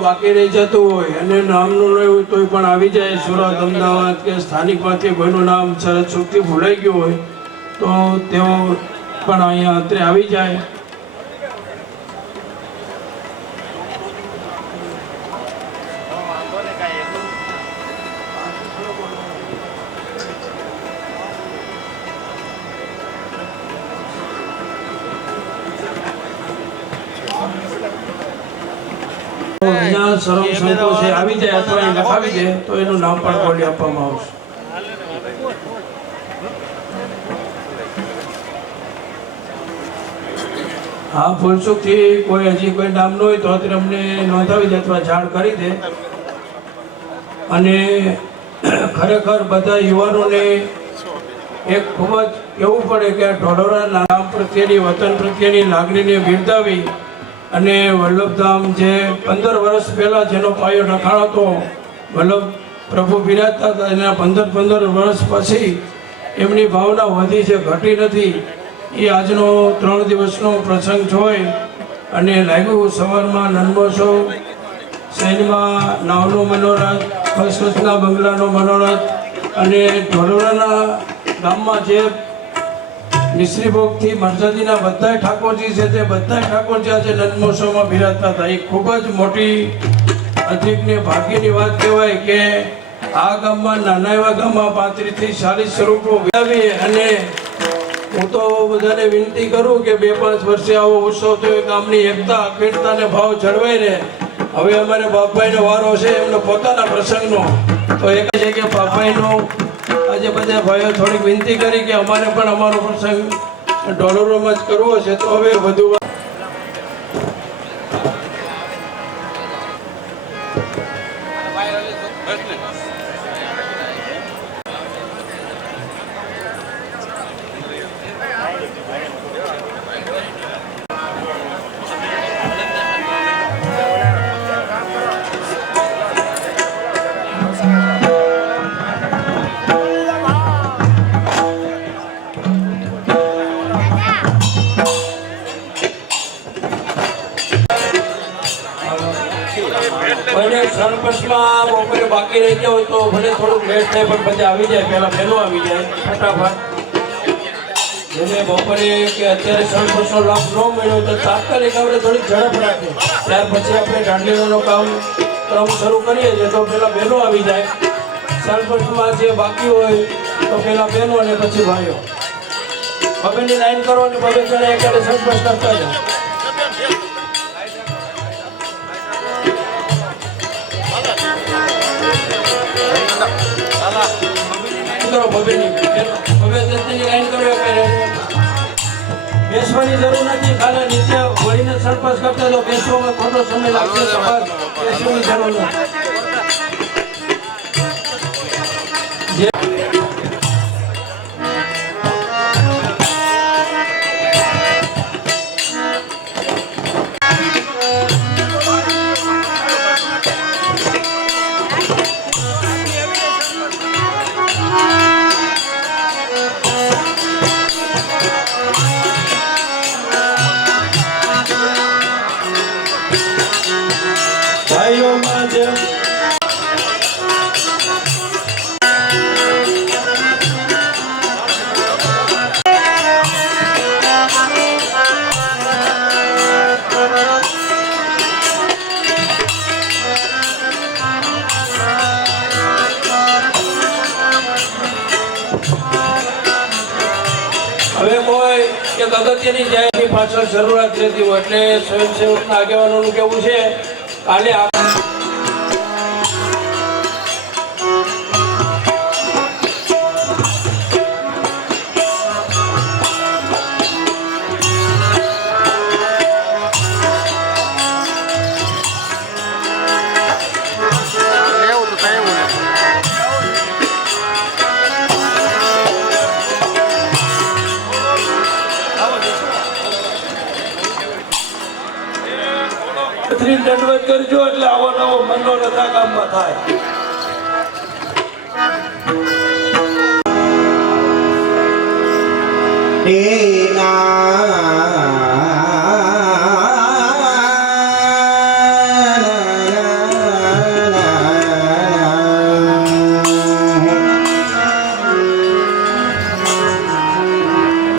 બાકી રહી જતું હોય અને નામનું રહ્યું તોય પણ આવી જાય. સુરત, અમદાવાદ કે સ્થાનિકમાંથી કોઈનું નામ સરસ સુખથી ભૂલાઈ ગયું હોય તો તેઓ પણ અહીંયા અંતરે આવી જાય. વિના શરમ સંકોચે આવી જાય અથવા એને લખાવી દે તો એનું નામ પણ બોલી આપવામાં આવશે. હા, ફૂલસુખથી કોઈ હજી કોઈ નામ ન હોય તો અત્યારે અમને નોંધાવી દે અથવા જાણ કરી દે. અને ખરેખર બધા યુવાનોને એક ખૂબ જ કહેવું પડે કે આ ઢોળોરાના નામ પ્રત્યેની, વતન પ્રત્યેની લાગણીને બિરદાવી અને વલ્લભધામ જે 15 વર્ષ પહેલાં જેનો પાયો નખાણો હતો, વલ્લભ પ્રભુ બિરાજતા હતા, એના 15 વર્ષ પછી એમની ભાવના વધી છે, ઘટી નથી. એ આજનો 3 દિવસનો પ્રસંગ જોઈ અને લાગ્યું. સવારમાં નન્મોત્સવ, શહેરમાં નાવનો મનોરથ, કચ્છના બંગલાનો મનોરથ અને ઢોલોરાના ગામમાં જે મિશ્રી ભોગથી મરજાદીના બધા ઠાકોરજી છે તે બધા ઠાકોરજી આજે નન્મોત્સવમાં બિરાજતા હતા. એ ખૂબ જ મોટી અધિકને ભાગ્યની વાત કહેવાય કે આ ગામમાં, નાના એવા ગામમાં 35 થી 40 સ્વરૂપો વિરાવી. અને હું તો બધાને વિનંતી કરું કે 2-5 વર્ષે આવો ઉત્સવ તો એ ગામની એકતા, અખંડતા અને ભાવ જળવાઈ રહે. હવે અમારે બાપભાઈનો વારો છે, એમનો પોતાના પ્રસંગનો, તો એક છે કે બાપભાઈનો આજે બધા ભાઈઓ થોડીક વિનંતી કરી કે અમારે પણ અમારો પ્રસંગ ઢોલોરામાં જ કરવો છે. તો હવે વધુ સરપંચમાં બપોરે બાકી રહી ગયા હોય તો ભલે થોડુંક લેટ થાય પણ બધા આવી જાય, પહેલા વહેલો આવી જાય ફટાફટ. જેને બપોરે કે અત્યારે સરપંચનો લાભ ન મળ્યો તો તાત્કાલિક આપણે થોડીક ઝડપ રાખીએ, ત્યાર પછી આપણે દાંડીનો ક્રમ શરૂ કરીએ છીએ. તો પહેલા બહેનો આવી જાય, સરપંચમાં જે બાકી હોય તો પહેલા બહેનો અને પછી ભાઈઓ. બબેની લાઈન કરો અને બબે જણે એકાડે સરપંચ કરતા જાઓ. બેસવાની જરૂર નથી, ખાલી નીચે વળીને સરપંચ કરતા તો બેસવામાં ખોટો સમય લાગશે. બેસવાની જરૂર નથી. હવે કોઈ એક અગત્યની જાહેરની પાછળ જરૂરિયાત રહેતી હોય એટલે સ્વયંસેવકના આગેવાનોનું કહેવું છે કાલે દંડવત કરજો એટલે આવો નવો મનનો રથા કામમાં થાય. ના